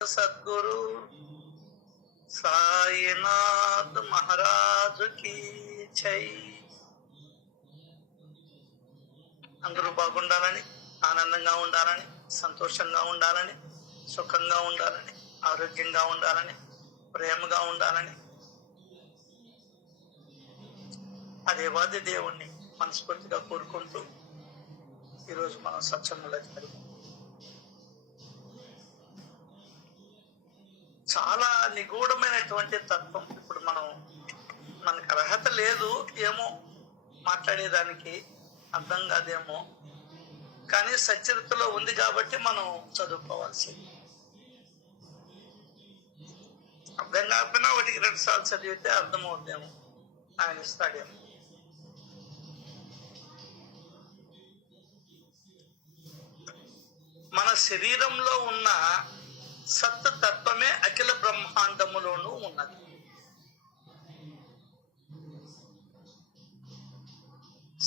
సద్గురు సాయినాథ్ మహారాజు కి జై. అందరూ బాగుండాలని, ఆనందంగా ఉండాలని, సంతోషంగా ఉండాలని, సుఖంగా ఉండాలని, ఆరోగ్యంగా ఉండాలని, ప్రేమగా ఉండాలని ఆ దేవాది దేవుణ్ణి మనస్ఫూర్తిగా కోరుకుంటూ ఈరోజు మనం సత్సంగంలోకి వెళ్తాం. చాలా నిగూఢమైనటువంటి తత్వం. ఇప్పుడు మనకు అర్హత లేదు ఏమో, మాట్లాడేదానికి అర్థం కాదేమో, కానీ సచరితలో ఉంది కాబట్టి మనం చదువుకోవాల్సింది. అర్థం కాకపోయినా ఒకటికి 2 సార్లు చదివితే అర్థమవుతాము, ఆయన ఇస్తాడేమో. మన శరీరంలో ఉన్న సత్ తత్వమే అఖిల బ్రహ్మాండములోనూ ఉన్నది.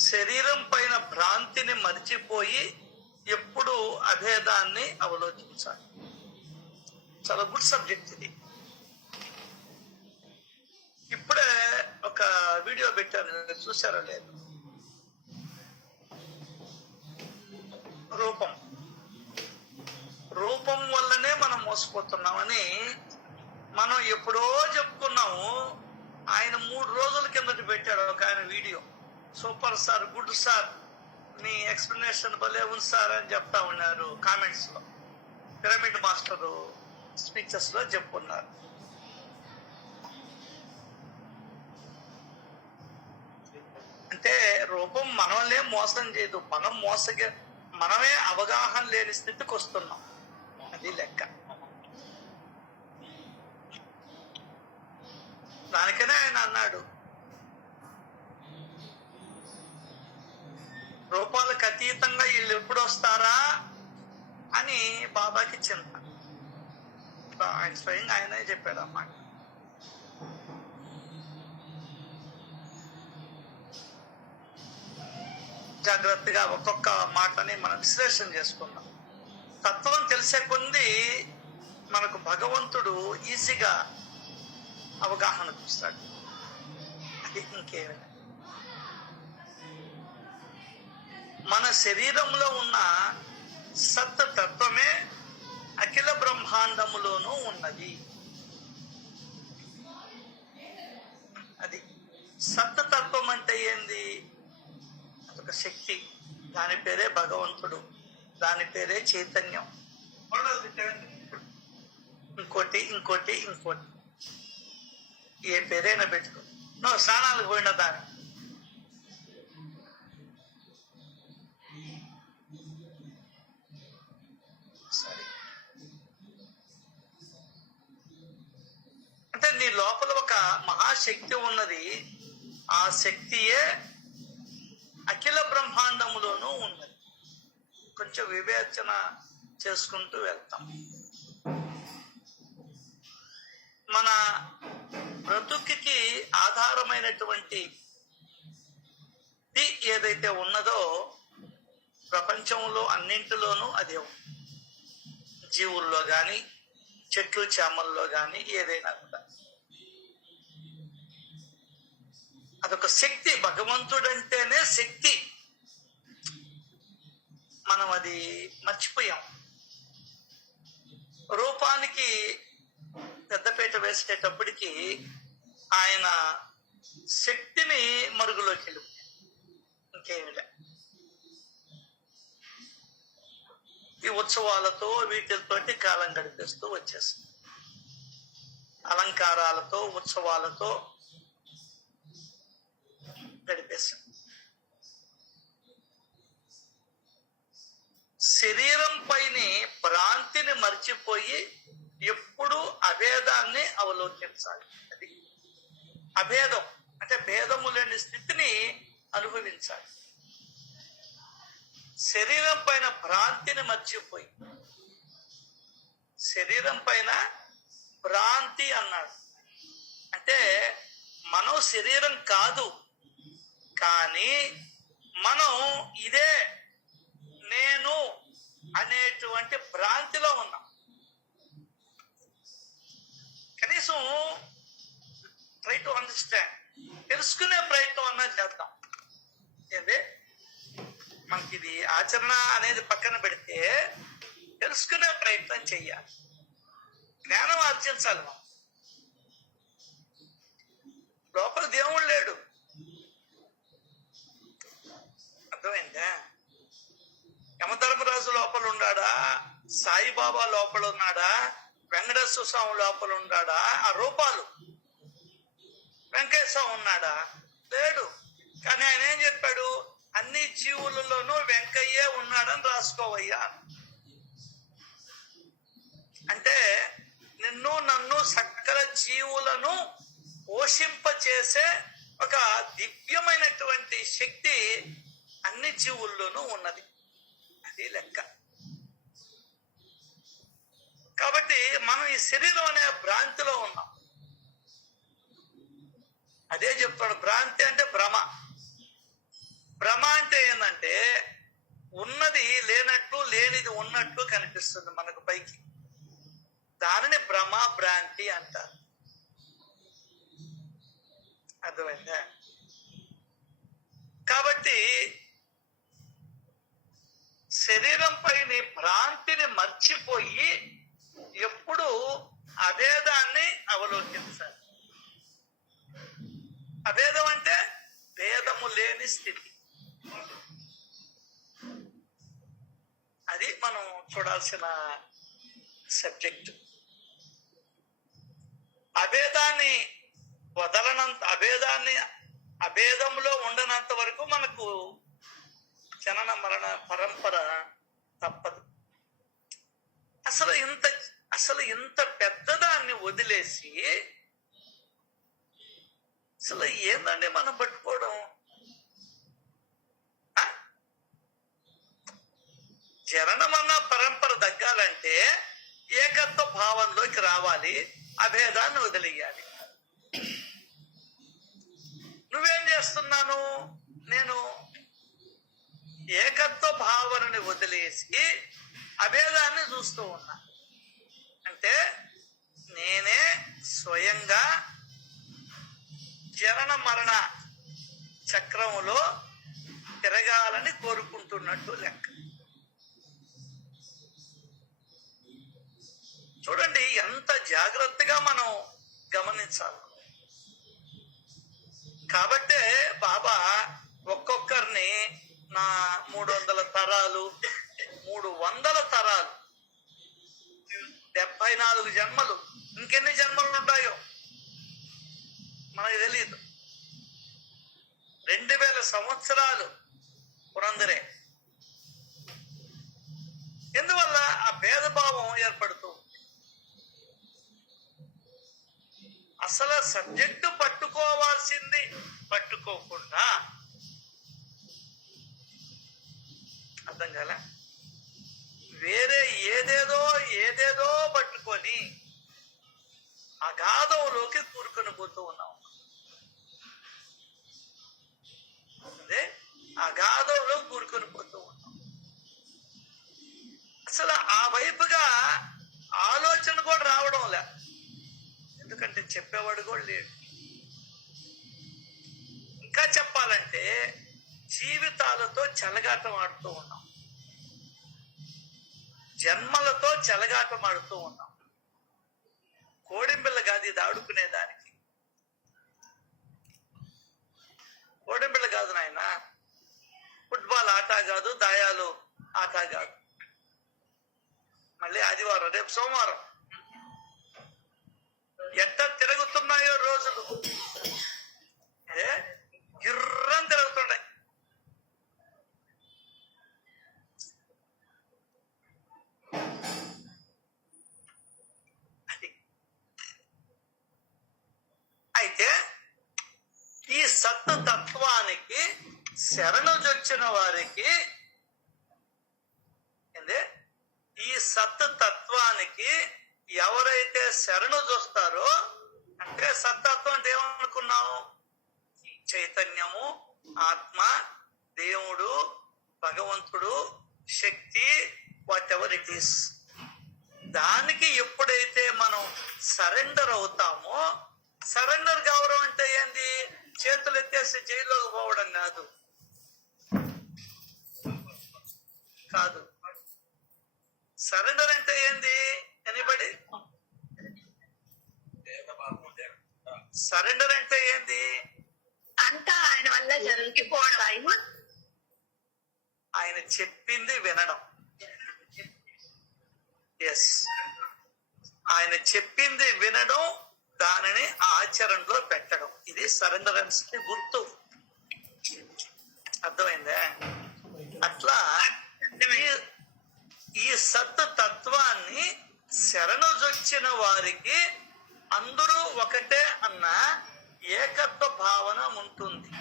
శరీరం పైన భ్రాంతిని మరిచిపోయి ఎప్పుడు అభేదాన్ని అవలోకించాలి. చాలా గుడ్ సబ్జెక్ట్ ఇది. ఇప్పుడే ఒక వీడియో పెట్టాను, చూసారో లేదు. రూపం వల్లనే మనం మోసపోతున్నామని మనం ఎప్పుడో చెప్పుకున్నాము. ఆయన 3 రోజుల కిందట పెట్టాడు ఒక ఆయన video. Super sir, good sir, మీ ఎక్స్ప్లెనేషన్ భలే ఉంది సార్ అని చెప్తా ఉన్నారు కామెంట్స్ లో. పిరమిడ్ మాస్టర్ స్పీచెస్ లో చెప్పుకున్నారు. అంటే రూపం మనల్నే మోసం చేయదు, మనమే అవగాహన లేని స్థితికి వస్తున్నాం. అది లెక్క. దానికనే ఆయన అన్నాడు, రూపాలకు అతీతంగా వీళ్ళు ఎప్పుడు వస్తారా అని బాబాకి చింత. ఆయన స్వయంగా ఆయనే చెప్పాడు అన్నమాట. జాగ్రత్తగా ఒక్కొక్క మాటని మనం విశ్లేషణ చేసుకుందాం. తత్వం తెలిసే కొంది మనకు భగవంతుడు ఈజీగా అవగాహన చూస్తాడు. అది ఇంకేమి, మన శరీరంలో ఉన్న సత్ తత్వమే అఖిల బ్రహ్మాండములోనూ ఉన్నది. అది సత్ తత్వం అంటే ఏంది? అదొక శక్తి, దాని పేరే భగవంతుడు, దాని పేరే చైతన్యం. ఇంకోటి ఇంకోటి ఇంకోటి ఏ పేరైనా పెట్టుకో. నువ్వు స్నానాలకు పోయిన దాని సరే అంటే నీ లోపల ఒక మహాశక్తి ఉన్నది. ఆ శక్తియే అఖిల బ్రహ్మాండములోనూ ఉన్నది. కొంచెం వివేచన చేసుకుంటూ వెళ్తాం. మన బ్రతుకుకి ఆధారమైనటువంటి ఏదైతే ఉన్నదో ప్రపంచంలో అన్నింటిలోనూ అదే ఉంది. జీవుల్లో గాని, చెట్లు చేమల్లో గాని, ఏదైనా కూడా అదొక శక్తి. భగవంతుడంటేనే శక్తి. మనం అది మర్చిపోయాం. రూపానికి పెద్దపీట వేసేటప్పటికి ఆయన శక్తిని మరుగులోకి వెళ్ళి ఇంకేమిలే. ఈ ఉత్సవాలతో వీటితోటి కాలం గడిపేస్తూ వచ్చేస్తుంది. అలంకారాలతో, ఉత్సవాలతో గడిపేశాం. శరీరం పైన భ్రాంతిని మర్చిపోయి ఎప్పుడు అభేదాన్ని అవలోకించాలి. అది అభేదం అంటే భేదము లేని స్థితిని అనుభవించాలి. శరీరం పైన భ్రాంతిని మర్చిపోయి, శరీరం పైన భ్రాంతి అన్నాడు అంటే మనం శరీరం కాదు, కానీ మనం ఇదే నేను అనేటువంటి భ్రాంతిలో ఉన్నాం. కనీసం ట్రై టు అండర్స్టాండ్, తెలుసుకునే ప్రయత్నం అన్నా చేద్దాం. ఏంటి మనకి ఇది ఆచరణ అనేది పక్కన పెడితే తెలుసుకునే ప్రయత్నం చెయ్యాలి, జ్ఞానం ఆర్జించాలి. మనం లోపల దేవుడు లేడు, అర్థమైందా? యమధర్మరాజు లోపల ఉన్నాడా, సాయిబాబా లోపల ఉన్నాడా, వెంకటేశ్వర స్వామి లోపల ఉన్నాడా? ఆ రూపాలు. వెంకటేశ్వర ఉన్నాడా? లేడు. కానీ ఆయన ఏం చెప్పాడు? అన్ని జీవులలోనూ వెంకయ్యే ఉన్నాడని రాసుకోవయ్యా. అంటే నిన్ను నన్ను సకల జీవులను పోషింపచేసే ఒక దివ్యమైనటువంటి శక్తి అన్ని జీవుల్లోనూ ఉన్నది. అది లెక్క. కాబట్టి మనం ఈ శరీరం అనే భ్రాంతిలో ఉన్నాం. అదే చెప్తాడు, భ్రాంతి అంటే భ్రమ. భ్రమ అంటే ఏంటంటే ఉన్నది లేనట్టు, లేనిది ఉన్నట్టు కనిపిస్తుంది మనకు పైకి. దానిని భ్రమ, భ్రాంతి అంటారు. అర్థమైందా? కాబట్టి శరీరం పైన భ్రాంతిని మర్చిపోయి ఎప్పుడు అభేదాన్ని అవలోకించాలి. అభేదం అంటే భేదము లేని స్థితి. అది మనం చూడాల్సిన సబ్జెక్ట్. అభేదాన్ని వదలనంత, అభేదంలో ఉండనంత వరకు మనకు జనన మరణ పరంపర తప్పదు. అసలు ఇంత పెద్దదాన్ని వదిలేసి అసలు ఏందండి మనం పట్టుకోవడం? జననమన్న పరంపర తగ్గాలంటే ఏకత్వ భావంలోకి రావాలి, అభేదాన్ని వదిలేయాలి. నువ్వేం చేస్తున్నాను? నేను ఏకత్వ భావనని వదిలేసి అభేదాన్ని చూస్తూ ఉన్నా. అంటే నేనే స్వయంగా జనన మరణ చక్రములో తిరగాలని కోరుకుంటున్నట్టు లెక్క. చూడండి ఎంత జాగ్రత్తగా మనం గమనించాలి. కాబట్టే బాబా ఒక్కొక్కరిని నా 300 తరాలు 74 జన్మలు, ఇంకెన్ని జన్మలు ఉంటాయో మనకు తెలియదు. 2000 సంవత్సరాలు పురందరే. ఎందువల్ల ఆ భేదభావం ఏర్పడుతూ, అసలు సబ్జెక్టు పట్టుకోవాల్సింది పట్టుకోకుండా, అర్థం కాలే, వేరే ఏదేదో పట్టుకొని అగాధంలోకి కూరుకొని పోతూ ఉన్నాం. అదే అగాధంలో కూరుకొని పోతూ ఉన్నాం. అసలు ఆ వైపుగా ఆలోచన కూడా రావడం లే. ఎందుకంటే చెప్పేవాడు కూడా లేడు. ఇంకా చెప్పాలంటే జీవితాలతో చెలగాటం ఆడుతూ ఉన్నాం, జన్మలతో చెలగాటం ఆడుతూ ఉన్నాం. కోడింపిల్ల కాదు ఇది ఆడుకునేదానికి. కోడింపిల్ల కాదు నాయన, ఫుట్బాల్ ఆట కాదు, దాయాలు ఆట కాదు. మళ్ళీ ఆదివారం, రేపు సోమవారం. ఎట్ట తిరుగుతున్నాయో రోజులు, గిర్రం తిరుగుతున్నాయి. అయితే ఈ సత్తత్వానికి శరణొచ్చిన వారికి, ఈ సత్తత్వానికి ఎవరైతే శరణు చూస్తారో, అంటే సత్తత్వం అంటే ఏమనుకున్నాము? చైతన్యము, ఆత్మ, దేవుడు, భగవంతుడు, శక్తి, వాట్ ఎవర్ ఇట్ ఈస్. దానికి ఎప్పుడైతే మనం సరెండర్ అవుతామో, సరెండర్ కావడం అంటే ఏంది? చేతులు ఎత్తేసి జైల్లోకి పోవడం కాదు. కాదు. సరెండర్ అంటే ఏంది? ఎనీబడి? సరెండర్ అంటే ఏంది? అంతా ఆయన వల్ల జరిగిపోవడం, ఆయన చెప్పింది వినడం. ఎస్, ఆయన చెప్పింది వినడం, దానిని ఆచరణలో పెట్టడం. ఇది సరెండరెన్స్ కి గుర్తు. అర్థమైందా? అట్లా ఈ సత్ తత్వాన్ని శరణుజొచ్చిన వారికి అందరూ ఒకటే అన్న ఏకత్వ భావన ఉంటుంది.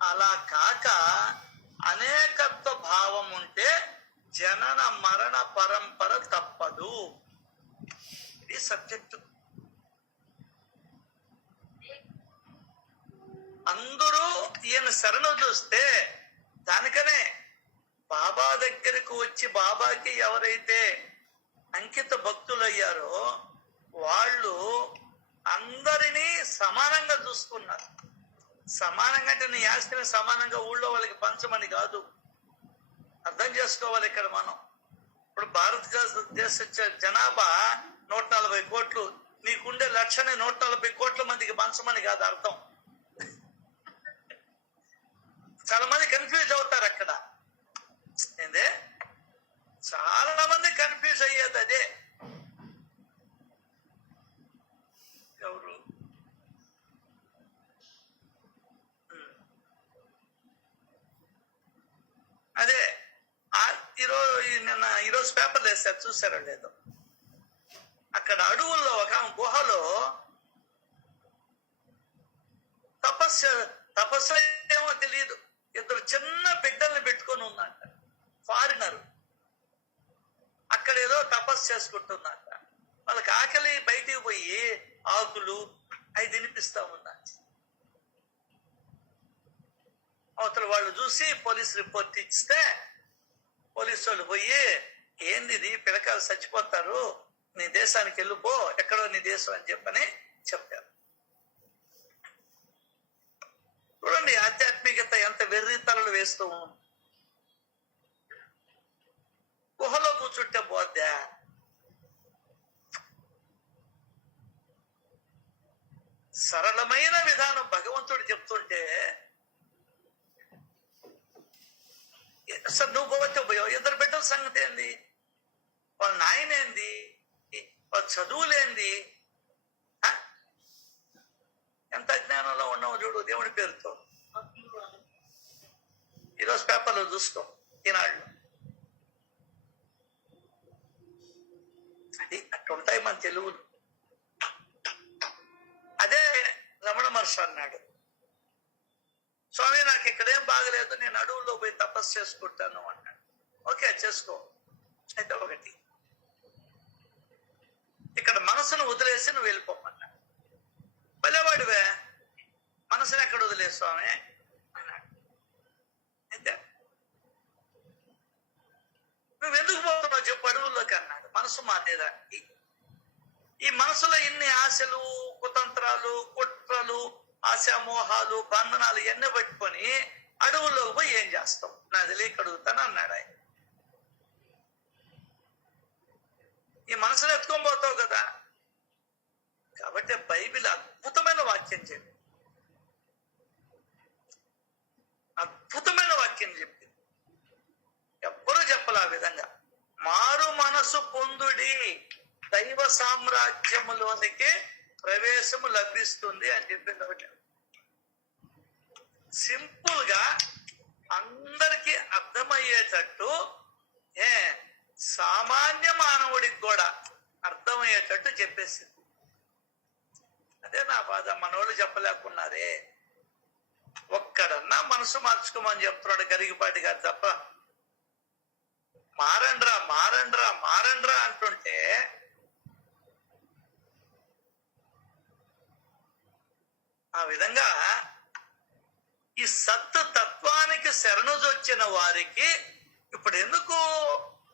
అలా కాక అనేకత్వ భావం ఉంటే జనన మరణ పరంపర తప్పదు. ఇది సబ్జెక్టు. అందరూ ఈయన శరణు చూస్తే, దానికనే బాబా దగ్గరకు వచ్చి బాబాకి ఎవరైతే అంకిత భక్తులయ్యారో వాళ్ళు అందరినీ సమానంగా చూసుకున్నారు. సమానంగా అంటే నీ ఆస్తిని సమానంగా ఊళ్ళో వాళ్ళకి పంచమని కాదు. అర్థం చేసుకోవాలి ఇక్కడ మనం. ఇప్పుడు భారతదేశ జనాభా 140 కోట్లు, నీకుండే 140 కోట్ల మందికి పంచమని కాదు అర్థం. చాలా మంది కన్ఫ్యూజ్ అవుతారు అక్కడ. ఏందే? చాలా మంది కన్ఫ్యూజ్ అయ్యేది అదే. ఎవరు? అదే ఈరోజు పేపర్లు వేస్తారు, చూసారో లేదో. అక్కడ అడవుల్లో ఒక గుహలో తపస్సు ఏమో తెలియదు, 2 చిన్న బిడ్డల్ని పెట్టుకొని ఉందంట. ఫారినర్ అక్కడ ఏదో తపస్సు చేసుకుంటుందంట. వాళ్ళకి ఆకలి, బయటికి పోయి ఆకులు అవి తినిపిస్తా ఉన్నా. అవతల వాళ్ళు చూసి పోలీస్ రిపోర్ట్ ఇస్తే పోలీసు వాళ్ళు పోయి, ఏంది ఇది, పిల్లకాయలు చచ్చిపోతారు, నీ దేశానికి వెళ్ళిపో, ఎక్కడో నీ దేశం అని చెప్పని చెప్పారు. చూడండి ఆధ్యాత్మికత ఎంత వెర్రితలలు వేస్తూ ఉంది. గుహలో కూర్చుంటే పోద్దా? సరళమైన విధానం భగవంతుడు చెప్తుంటే అసలు నువ్వు పోవచ్చు, 2 బిడ్డల సంగతి ఏంది, వాళ్ళ నాయన ఏంది, వాళ్ళ చదువులేంది, ఎంత అజ్ఞానంలో ఉన్నావు చూడు దేవుడి పేరుతో. ఈరోజు పేపర్లో చూసుకో, ఈనాళ్ళు. అది అట్టుంటాయి మన తెలుగులు. అదే రమణ మహర్షి అన్నాడు, స్వామి నాకు ఇక్కడేం బాగలేదు, నేను అడవుల్లో పోయి తపస్సు చేసుకుంటాను అన్నాడు. ఓకే, చేసుకో. అయితే ఒకటి, ఇక్కడ మనసును వదిలేసి నువ్వు వెళ్ళిపోమన్నా. భలేవాడివే, మనసుని ఎక్కడ వదిలే స్వామి అన్నాడు. అయితే నువ్వెందుకు పోతున్నావు చెప్పు అడవుల్లోకి అన్నాడు. మనసు మాదేదానికి. ఈ మనసులో ఇన్ని ఆశలు, కుతంత్రాలు, కుట్రలు, ఆశామోహాలు, బంధనాలు ఇవన్నీ పెట్టుకొని అడవుల్లోకి పోయి ఏం చేస్తావు, నా తెలియక అడుగుతాను అన్నాడు ఆయన. ఈ మనసును ఎత్తుకొని పోతావు కదా. కాబట్టి బైబిల్ అద్భుతమైన వాక్యం చెప్పి, అద్భుతమైన వాక్యం చెప్పింది. ఎవ్వరూ చెప్పలే ఆ విధంగా. మారు మనసు పొందుడి, దైవ సామ్రాజ్యములోనికి ప్రవేశము లభిస్తుంది అని చెప్పింది. ఒకటి సింపుల్ గా అందరికి అర్థమయ్యేటట్టు, సామాన్య మానవుడికి కూడా అర్థమయ్యేటట్టు చెప్పేసింది. అదే నా బాధ, మనోళ్ళు చెప్పలేకున్నారే. ఒక్కడన్నా మనసు మార్చుకోమని చెప్తున్నాడు గరిగిపాటి గారు తప్ప, మారండ్రా మారండ్రా మారండ్రా అంటుంటే ఆ విధంగా ఈ సత్ తత్వానికి శరణుజొచ్చిన వారికి ఇప్పుడు ఎందుకు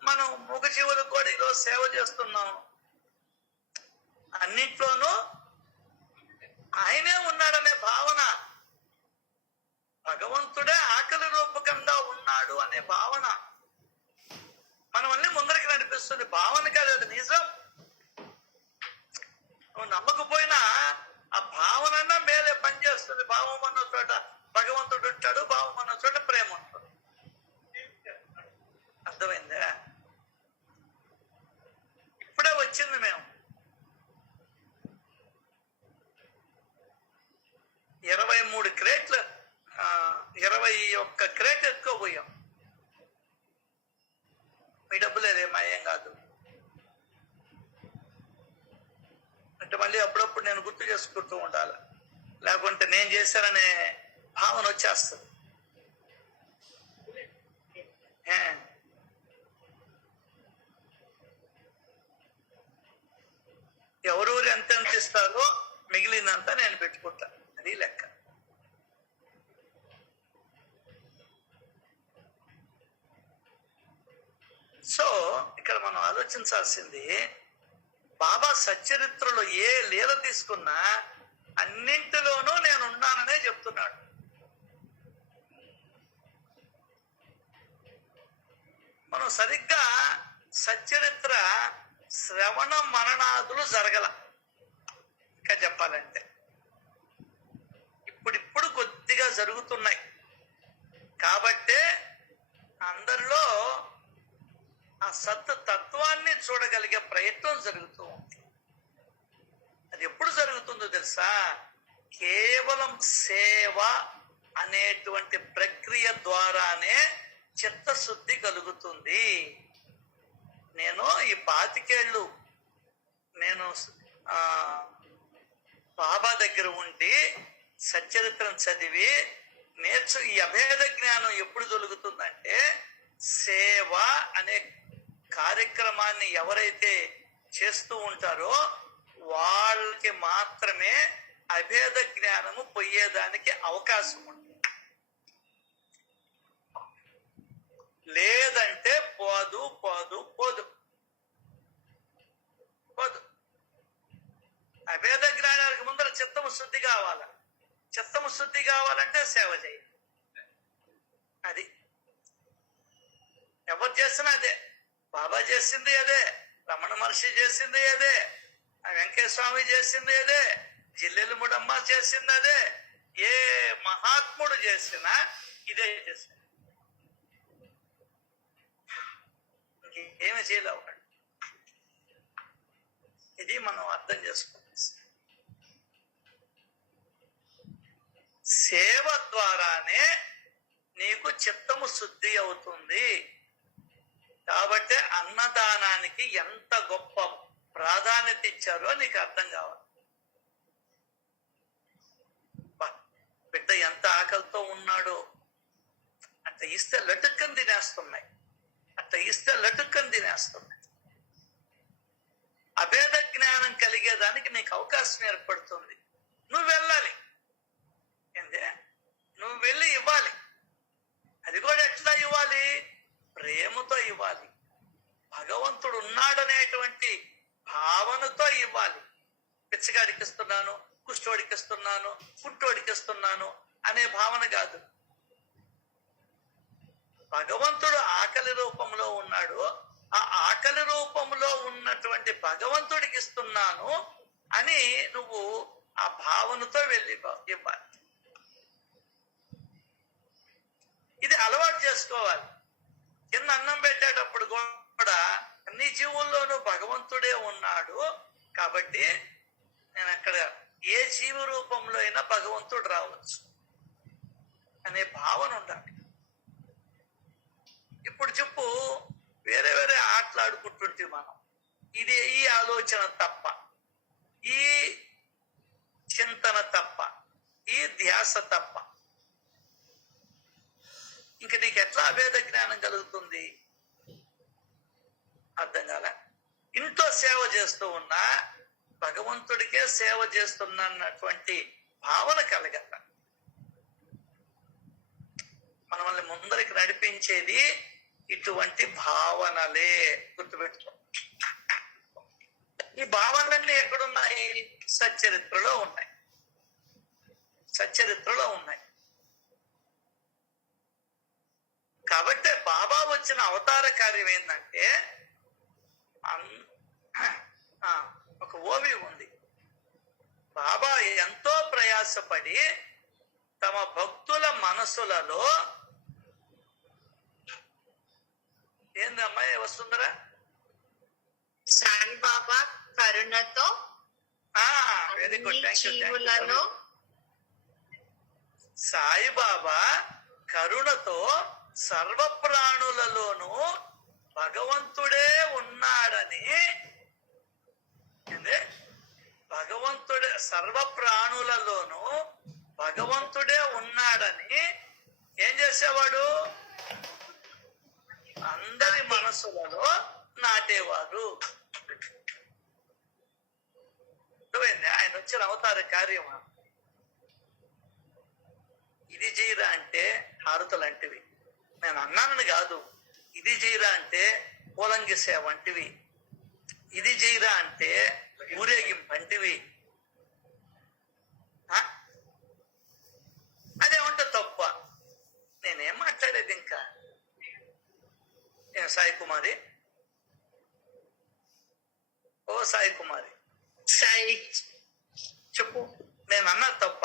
మనం మూగ జీవులకు కూడా ఈరోజు సేవ చేస్తున్నాం? అన్ని అన్నింట్లోనూ ఆయనే ఉన్నాడనే భావన, భగవంతుడే ఆకలి రూపకంగా ఉన్నాడు అనే భావన మనం అన్ని ముందరికి నడిపిస్తుంది. భావన కాదు, అది నిజం. నువ్వు నమ్మకపోయినా ఆ భావన మేలే పనిచేస్తుంది. భావం అన్న చోట భగవంతుడు ఉంటాడు, భావం అన్న చోట ప్రేమ ఉంటుంది. అర్థమైందా? ఇప్పుడే వచ్చింది. మేము 23 క్రేట్లు 21 క్రేట్ ఎత్తుకోబోయాం. మీ డబ్బులేదే మాయం కాదు అంటే మళ్ళీ అప్పుడప్పుడు నేను గుర్తు చేసుకుంటూ ఉండాలి, లేకుంటే నేను చేశాననే భావన వచ్చేస్తుంది. ఎవరూరు ఎంత ఇస్తారో మిగిలినంతా నేను పెట్టుకుంటా, అది లెక్క. సో ఇక్కడ మనం ఆలోచించాల్సింది, బాబా సచ్చరిత్రలో ఏ లీల తీసుకున్నా అన్నింటిలోనూ నేనున్నాననే చెప్తున్నాడు. మనం సరిగ్గా సచ్చరిత్ర శ్రవణ మరణాదులు జరగల. ఇంకా చెప్పాలంటే ఇప్పుడిప్పుడు కొద్దిగా జరుగుతున్నాయి కాబట్టే అందరిలో ఆ తత్వాన్ని చూడగలిగే ప్రయత్నం జరుగుతూ ఉంది. అది ఎప్పుడు జరుగుతుందో తెలుసా? కేవలం సేవ అనేటువంటి ప్రక్రియ ద్వారానే చిత్తశుద్ధి కలుగుతుంది. నేను ఈ 25 ఏళ్ళు నేను బాబా దగ్గర ఉండి సచ్చరిత్రను చదివి ఈ అభేద జ్ఞానం ఎప్పుడు దొరుకుతుందంటే, సేవ అనే కార్యక్రమాన్ని ఎవరైతే చేస్తూ ఉంటారో వాళ్ళకి మాత్రమే అభేద జ్ఞానము పోయేదానికి అవకాశం ఉంటుంది. లేదంటే పోదు పోదు పోదు పోదు. అభేద జ్ఞానానికి ముందర చిత్తము శుద్ధి కావాల. చిత్తము శుద్ధి కావాలంటే సేవ చేయాలి. అది ఎవరు చేసినా అదే. బాబా చేసింది అదే, రమణ మహర్షి చేసింది అదే, వెంకయ్య స్వామి చేసింది అదే, జిల్లెలు ముడమ్మ చేసింది అదే, ఏ మహాత్ముడు చేసినా ఇదే చేసింది. ఏమి చేయలేవు. ఇది మనం అర్థం చేసుకోవాలి. సేవ ద్వారానే నీకు చిత్తము శుద్ధి అవుతుంది. కాబట్టి అన్నదానానికి ఎంత గొప్ప ప్రాధాన్యత ఇచ్చారో నీకు అర్థం కావాలి. బిడ్డ ఎంత ఆకలితో ఉన్నాడో, అట్ట ఇస్తే లటుక్కని తినేస్తున్నాయి, అట్ట ఇస్తే లటుక్కని తినేస్తున్నాయి. అభేద జ్ఞానం కలిగేదానికి నీకు అవకాశం ఏర్పడుతుంది. నువ్వు వెళ్ళాలి, ఏందే నువ్వు వెళ్ళి ఇవ్వాలి. అది కూడా ఎట్లా ఇవ్వాలి? ప్రేమతో ఇవ్వాలి. భగవంతుడు ఉన్నాడనేటువంటి భావనతో ఇవ్వాలి. పిచ్చగాడికి ఇస్తున్నాను, కుష్ఠోడికి ఇస్తున్నాను, పుట్టోడికి ఇస్తున్నాను అనే భావన కాదు. భగవంతుడు ఆకలి రూపంలో ఉన్నాడు, ఆ ఆకలి రూపంలో ఉన్నటువంటి భగవంతుడికి ఇస్తున్నాను అని నువ్వు ఆ భావనతో వెళ్ళి ఇవ్వాలి. ఇది అలవాటు చేసుకోవాలి. కింద అన్నం పెట్టేటప్పుడు కూడా అన్ని జీవుల్లోనూ భగవంతుడే ఉన్నాడు కాబట్టి నేను అక్కడ ఏ జీవ రూపంలో అయినా భగవంతుడు రావచ్చు అనే భావన ఉండాలి. ఇప్పుడు చెప్పు, వేరే వేరే ఆటలాడుకుంటుంటే మనం ఇది ఈ ఆలోచన తప్ప, ఈ చింతన తప్ప, ఈ ధ్యాస తప్ప ఇంక నీకు ఎట్లా అభేద జ్ఞానం కలుగుతుంది? అర్థం కాలే. ఇంట్లో సేవ చేస్తూ ఉన్నా భగవంతుడికే సేవ చేస్తున్నటువంటి భావన కలగాల. మనల్ని ముందరికి నడిపించేది ఇటువంటి భావనలే. గుర్తుపెట్టుకో. ఈ భావనలన్నీ ఎక్కడున్నాయి? సచ్చరిత్రలో ఉన్నాయి. సచ్చరిత్రలో ఉన్నాయి. కాబట్టి బాబా వచ్చిన అవతార కార్యం ఏంటంటే ఒక ఓవి ఉంది. బాబా ఎంతో ప్రయాసపడి తమ భక్తుల మనసులలో ఏందమ్మా వస్తుందరా? సాయిబాబా కరుణతో వెరీ గుడ్, థ్యాంక్ యూ. జీవులలో సాయిబాబా కరుణతో సర్వ ప్రాణులలోనూ భగవంతుడే ఉన్నాడని, భగవంతుడే సర్వ ప్రాణులలోనూ భగవంతుడే ఉన్నాడని ఏం చేసేవాడు? అందరి మనసులలో నాటేవారు. ఆయన వచ్చిన అవతార కార్యమా? ఇది చేయరా అంటే హారతులు అంటివి. నేను అన్నానని కాదు. ఇది చేయరా అంటే పూలంగి సేవ వంటివి. ఇది చేయరా అంటే ఊరేగింపు అంటివి. అదేమంటే తప్ప. నేనేం మాట్లాడేది ఇంకా? సాయి కుమారి, ఓ సాయి కుమారి, సాయి చెప్పు. నేను అన్నా తప్ప?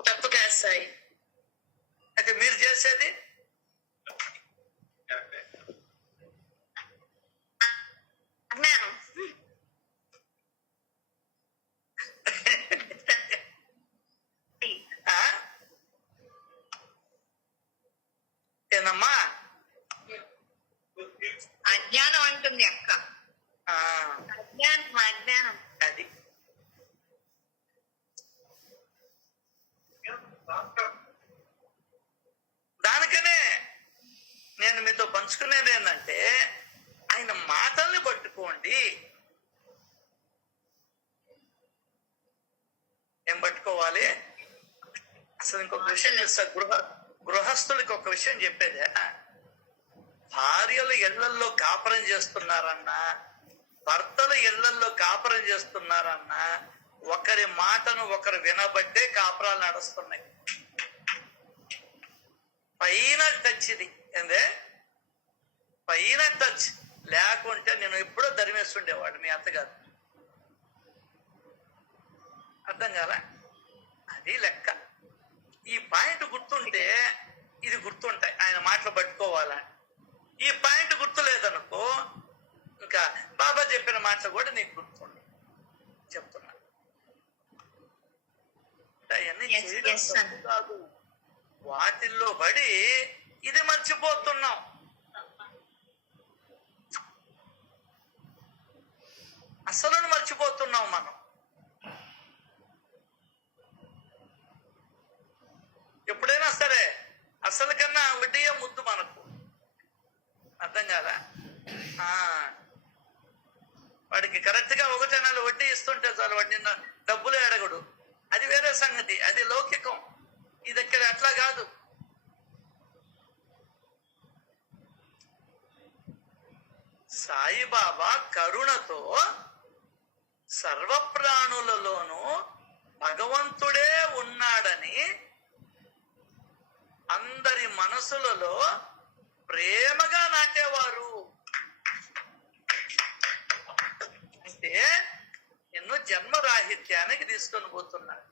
తప్పు కాదు సాయి. అయితే మీరు చేసేది అజ్ఞానం. ఏనమ్మా? అజ్ఞానం అంటుంది అక్క. అజ్ఞానం అజ్ఞానం. అది దానికనే నేను మీతో పంచుకునేది ఏంటంటే ఆయన మాటల్ని పట్టుకోండి. ఏం పట్టుకోవాలి? అసలు ఇంకొక విషయం చేస్తా. గృహస్థులకి ఒక విషయం చెప్పేదే, భార్యలు ఇళ్లల్లో కాపురం చేస్తున్నారన్నా, భర్తలు ఇళ్లల్లో కాపురం చేస్తున్నారన్నా, ఒకరి మాటను ఒకరు వినబట్టే కాపురాలు నడుస్తున్నాయి. పైన టచ్ ఇది ఏందే, పైన టచ్ లేకుంటే నేను ఎప్పుడో ధరిమేస్తుండేవాడు మీ అత్తగారు. అర్థం కాలా? అది లెక్క. ఈ పాయింట్ గుర్తుంటే ఇది గుర్తుంటాయి. ఆయన మాటలు పట్టుకోవాలని. ఈ పాయింట్ గుర్తు లేదనుకో ఇంకా బాబా చెప్పిన మాటలు కూడా నీకు గుర్తుండే చెప్తున్నా. అవన్నీ చేయడం తప్పు కాదు. వాటిల్లో పడి ఇది మర్చిపోతున్నాం. అసలు మర్చిపోతున్నాం మనం. ఎప్పుడైనా సరే అసలు కన్నా వడ్డీయే ముద్దు మనకు. అర్థం కాదా? వాడికి కరెక్ట్ గా 1 నెల వడ్డీ ఇస్తుంటే చాలు, వాడి డబ్బులు ఎడగడు. అది వేరే సంగతి, అది లౌకికం. ఇది ఇక్కడ అట్లా కాదు. సాయిబాబా కరుణతో సర్వప్రాణులలోనూ భగవంతుడే ఉన్నాడని అందరి మనసులలో ప్రేమగా నాటేవారు. అంటే ఎన్నో జన్మరాహిత్యానికి తీసుకొని పోతున్నాడు.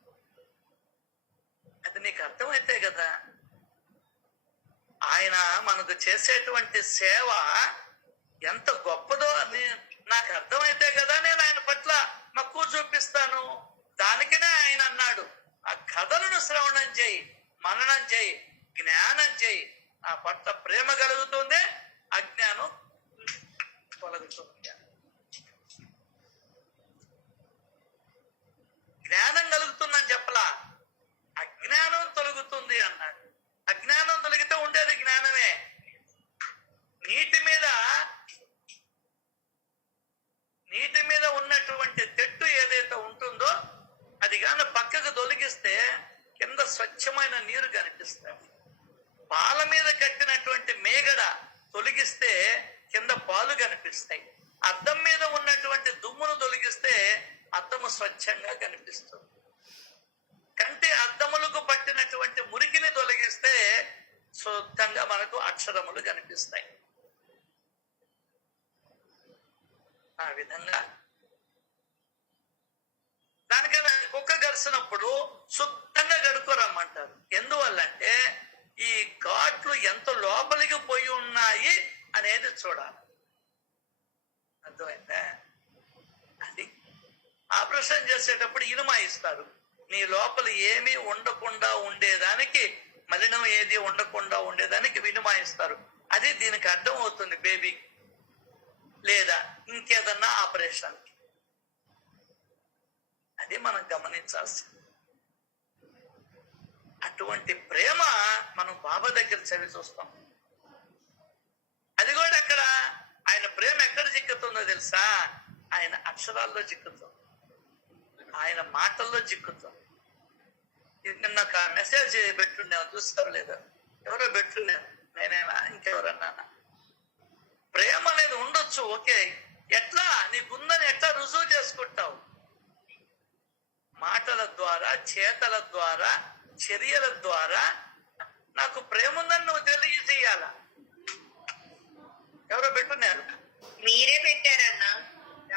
అది నీకు అర్థమైతే కదా ఆయన మనకు చేసేటువంటి సేవ ఎంత గొప్పదో నాకు అర్థమైతే కదా నేను ఆయన పట్ల మక్కువ చూపిస్తాను. దానికినే ఆయన అన్నాడు, ఆ కథలను శ్రవణం చేయి, మననం చేయి, జ్ఞానం చేయి. ఆ పట్ల ప్రేమ కలుగుతుంది, అజ్ఞానం తొలగుతుంది. జ్ఞానం కలుగుతుందని చెప్పలా, అజ్ఞానం తొలగుతుంది అన్నాడు. అజ్ఞానం తొలగితే ఉండేది జ్ఞానమే. నీటి మీద ఉన్నటువంటి తెట్టు ఏదైతే ఉంటుందో అది కానీ పక్కకు తొలగిస్తే కింద స్వచ్ఛమైన నీరు కనిపిస్తుంది. పాల మీద కట్టినటువంటి మేగడ తొలగిస్తే కింద పాలు కనిపిస్తాయి. అద్దం మీద ఉన్నటువంటి దుమ్మును తొలగిస్తే అద్దము స్వచ్ఛంగా కనిపిస్తుంది. కంటి అద్దములకు పట్టినటువంటి మురికిని తొలగిస్తే శుద్ధంగా మనకు అక్షరములు కనిపిస్తాయి. ఆ విధంగా దానికన్నా కుక్క గరిసినప్పుడు శుద్ధంగా గడుకోరమ్మంటారు. ఎందువల్లంటే ఈ ఘాట్లు ఎంత లోపలికి పోయి ఉన్నాయి అనేది చూడాలి. అర్థమైందా? అది ఆపరేషన్ చేసేటప్పుడు ఇనుమ ఇస్తారు. నీ లోపల ఏమీ ఉండకుండా ఉండేదానికి, మలినం ఏది ఉండకుండా ఉండేదానికి వినుమాయిస్తారు. అది దీనికి అర్థం అవుతుంది బేబీ లేదా ఇంకేదన్నా ఆపరేషన్. అది మనం గమనించాల్సింది. అటువంటి ప్రేమ మనం బాబా దగ్గర చవి చూస్తాం. అది కూడా ఎక్కడ ఆయన ప్రేమ ఎక్కడ చిక్కుతుందో తెలుసా? ఆయన అక్షరాల్లో చిక్కుతుంది, ఆయన మాటల్లో చిక్కుతుంది. నిన్న ఒక మెసేజ్ పెట్టున్నాను, చూస్తారు లేదా? ఎవరో పెట్టున్నాను, నేనేనా ఇంకెవరన్నా? ప్రేమ అనేది ఉండొచ్చు, ఓకే. ఎట్లా నీకుందని ఎట్లా రుజువు చేసుకుంటావు? మాటల ద్వారా, చేతల ద్వారా, చర్యల ద్వారా నాకు ప్రేమ ఉందని నువ్వు తెలియజేయాల. ఎవరో పెట్టున్నారు, మీరే పెట్టారన్నా.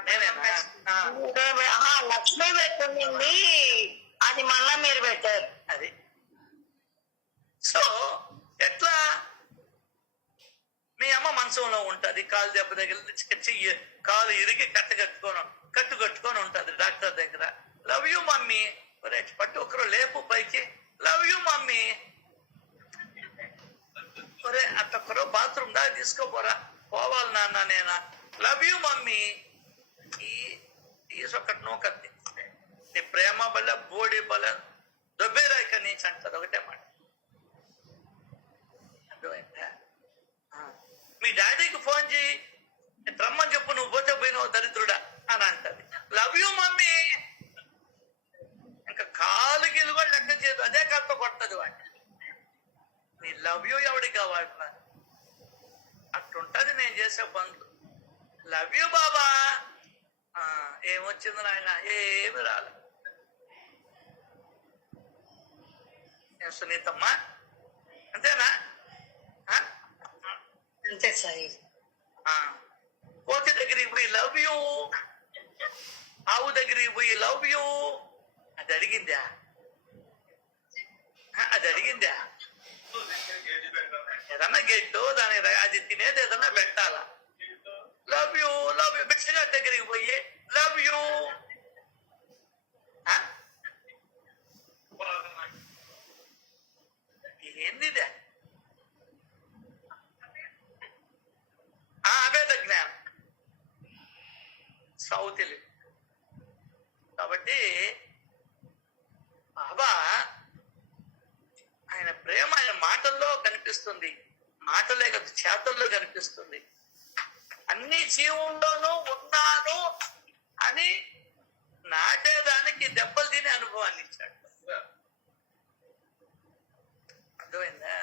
నేనేనా? లక్ష్మి పెట్టింది, అది మళ్ళా మీరు పెట్టారు. అది సో ఎట్లా? మీ అమ్మ మంచంలో ఉంటది, కాలు దెబ్బ దగ్గర కాలు ఇరిగి కట్టుకొని ఉంటది డాక్టర్ దగ్గర. లవ్ యూ మమ్మీ, పట్టు ఒకరు లేపు పైకి, లవ్ యూ మమ్మీ. ఒరే అట్టొక్కరు బాత్రూమ్ దాకా తీసుకోపోరా, పోవాలి నాన్న నేనా, లవ్ యూ మమ్మీ. ఒకటి నూకద్ది, నీ ప్రేమ బల బోడి బల దొబ్బేరాయిక నీచి అంటది, ఒకటే మాట. అర్థమైందా? మీ డాడీకి ఫోన్ చేయి, రమ్మని చెప్పు, నువ్వు పోతే పోయినావు దరిద్రుడా అని అంటది, లవ్ యూ మమ్మీ. ఇంకా కాలు గీలు కూడా లెక్క చేయదు, అదే కాలుతో కొట్టదు వాడిని. నీ లవ్ యూ ఎవడికి కావాలి? అట్టుంటది నేను చేసే పనులు. లవ్ యూ బాబా. ఏమొచ్చింది నాయన? ఏమి రాలే. ఏం సునీతమ్మా, అంతేనా? అంతే సాయి. కోతి దగ్గరికి పోయి లవ్ యూ, ఆవు దగ్గరికి పోయి లవ్ యూ, అది అడిగిందా? అది అడిగిందా? ఏదన్నా గెట్టు దాని అది తినేది ఏదన్నా పెట్టాలా? Love you love you. బిచ్చగా దగ్గరికి పోయి లవ్ యూ. ఏందిదే? అభేద జ్ఞానం, సౌతిలి. కాబట్టి బాబా ఆయన ప్రేమ ఆయన మాటల్లో కనిపిస్తుంది, మాటలే కాదు చేతల్లో కనిపిస్తుంది. అన్ని జీవుల్లోనూ ఉన్నాను అని నాటేదానికి దెబ్బలు తినే అనుభవాన్ని ఇచ్చాడు. అర్థమైందా?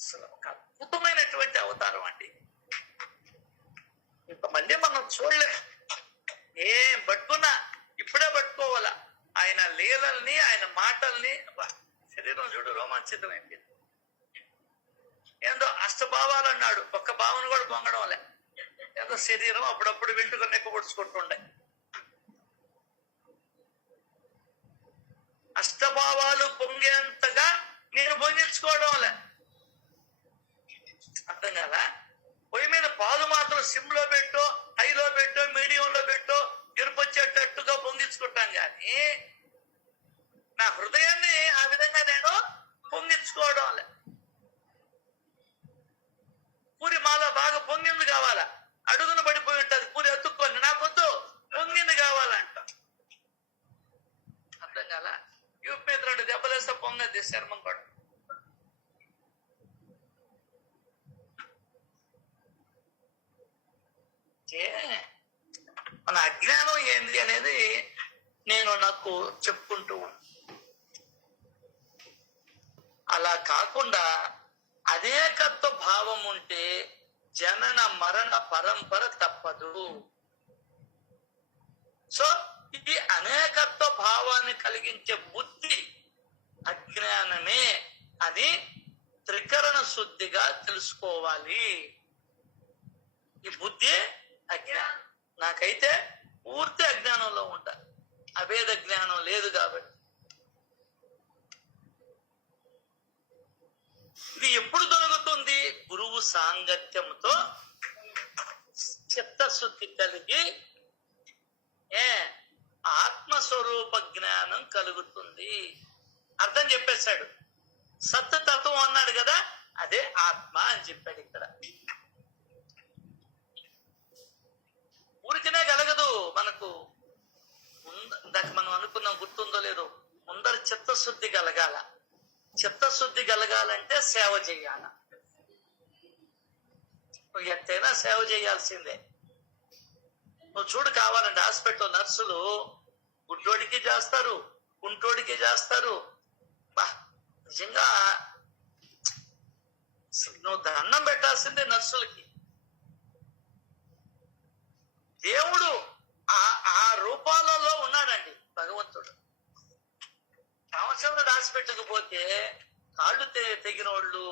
అసలు ఒక అద్భుతమైనటువంటి అవతారం అండి. ఇంక మళ్ళీ మనం చూడలేం. ఏం పట్టుకున్నా ఇప్పుడే పట్టుకోవాలా ఆయన లీలల్ని, ఆయన మాటల్ని. శరీరం చూడు రోమాంచితం అయిపోయింది. ఏందో అష్టభావాలు అన్నాడు, ఒక్క భావన కూడా పొంగడం లే. ఏదో శరీరం అప్పుడప్పుడు వెంటుకొని ఎక్కుపడుచుకుంటుండే. అష్టభావాలు పొంగేంతగా నేను పొంగించుకోవడం లే. అర్థం కదా? పొయ్యి మీద పాలు మాత్రం సిమ్ లో పెట్టో, హైలో పెట్టో, మీడియంలో పెట్టో ఎరుపొచ్చేటట్టుగా పొంగించుకుంటాం కానీ నా హృదయాన్ని ఆ విధంగా నేను పొంగించుకోవడం లే. పూరి మాలో బాగా పొంగింది కావాలా, అడుగున పడిపోయి ఉంటది పూరి ఎత్తుక్కొని, నాకొద్దు పొంగింది కావాలంట. అర్థం కాల? యూపీ మీద 2 దెబ్బలేస్తే పొంగది చర్మం కూడా. మన అజ్ఞానం ఏంది అనేది నేను నాకు చెప్పుకుంటూ అలా కాకుండా అనేకత్వ భావం ఉంటే జనన మరణ పరంపర తప్పదు. సో ఇది అనేకత్వ భావాన్ని కలిగించే బుద్ధి అజ్ఞానమే. అది త్రికరణ శుద్ధిగా తెలుసుకోవాలి. ఈ బుద్ధి అజ్ఞానం. నాకైతే పూర్తి అజ్ఞానంలో ఉంటా, అభేద జ్ఞానం లేదు కాబట్టి. ఇది ఎప్పుడు దొరుకుతుంది? గురువు సాంగత్యంతో చిత్తశుద్ధి కలిగి ఆత్మస్వరూప జ్ఞానం కలుగుతుంది. అర్థం చెప్పేశాడు. సత్తత్వం అన్నాడు కదా, అదే ఆత్మ అని చెప్పాడు. ఇక్కడ ఊరికనే కలగదు మనకు. ఇందాక మనం అనుకున్నాం, గుర్తుందో లేదో, ముందర చిత్తశుద్ధి కలగాల. చిత్తశుద్ధి కలగాలంటే సేవ చేయాల. ఎంతైనా సేవ చేయాల్సిందే. నువ్వు చూడు, కావాలంటే హాస్పిటల్లో నర్సులు గుడ్డోడికి చేస్తారు, కుంటోడికి చేస్తారు. బా నిజంగా నువ్వు దండం పెట్టాల్సిందే నర్సులకి. దేవుడు ఆ రూపాలలో ఉన్నాడండి భగవంతుడు. రామచంద్రుడు హాస్పిటల్కి పోతే కాళ్ళు తెగిన వాళ్ళు,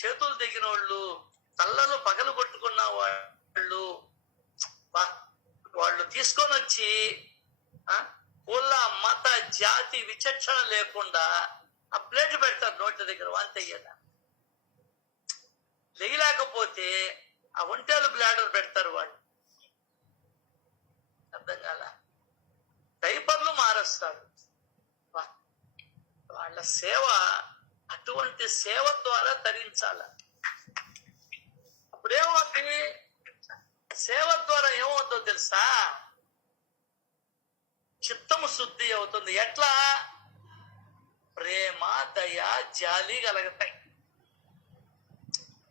చేతులు తెగిన వాళ్ళు, తల్లలో పగలు కొట్టుకున్న వాళ్ళు తీసుకొని వచ్చి కుల మత జాతి విచక్షణ లేకుండా ఆ ప్లేట్ పెడతారు నోటి దగ్గర వాంతి అయ్యేదా. లేకపోతే ఆ ఒంటేలు బ్లాడర్ పెడతారు వాళ్ళు. అర్థం కాల. డైపర్లు మారుస్తారు. వాళ్ళ సేవ అటువంటి సేవ ద్వారా తరించాల. అప్పుడేమవుతుంది? సేవ ద్వారా ఏమవుతుందో తెలుసా? చిత్తము శుద్ధి అవుతుంది. ఎట్లా? ప్రేమ, దయ, జాలి కలుగుతాయి.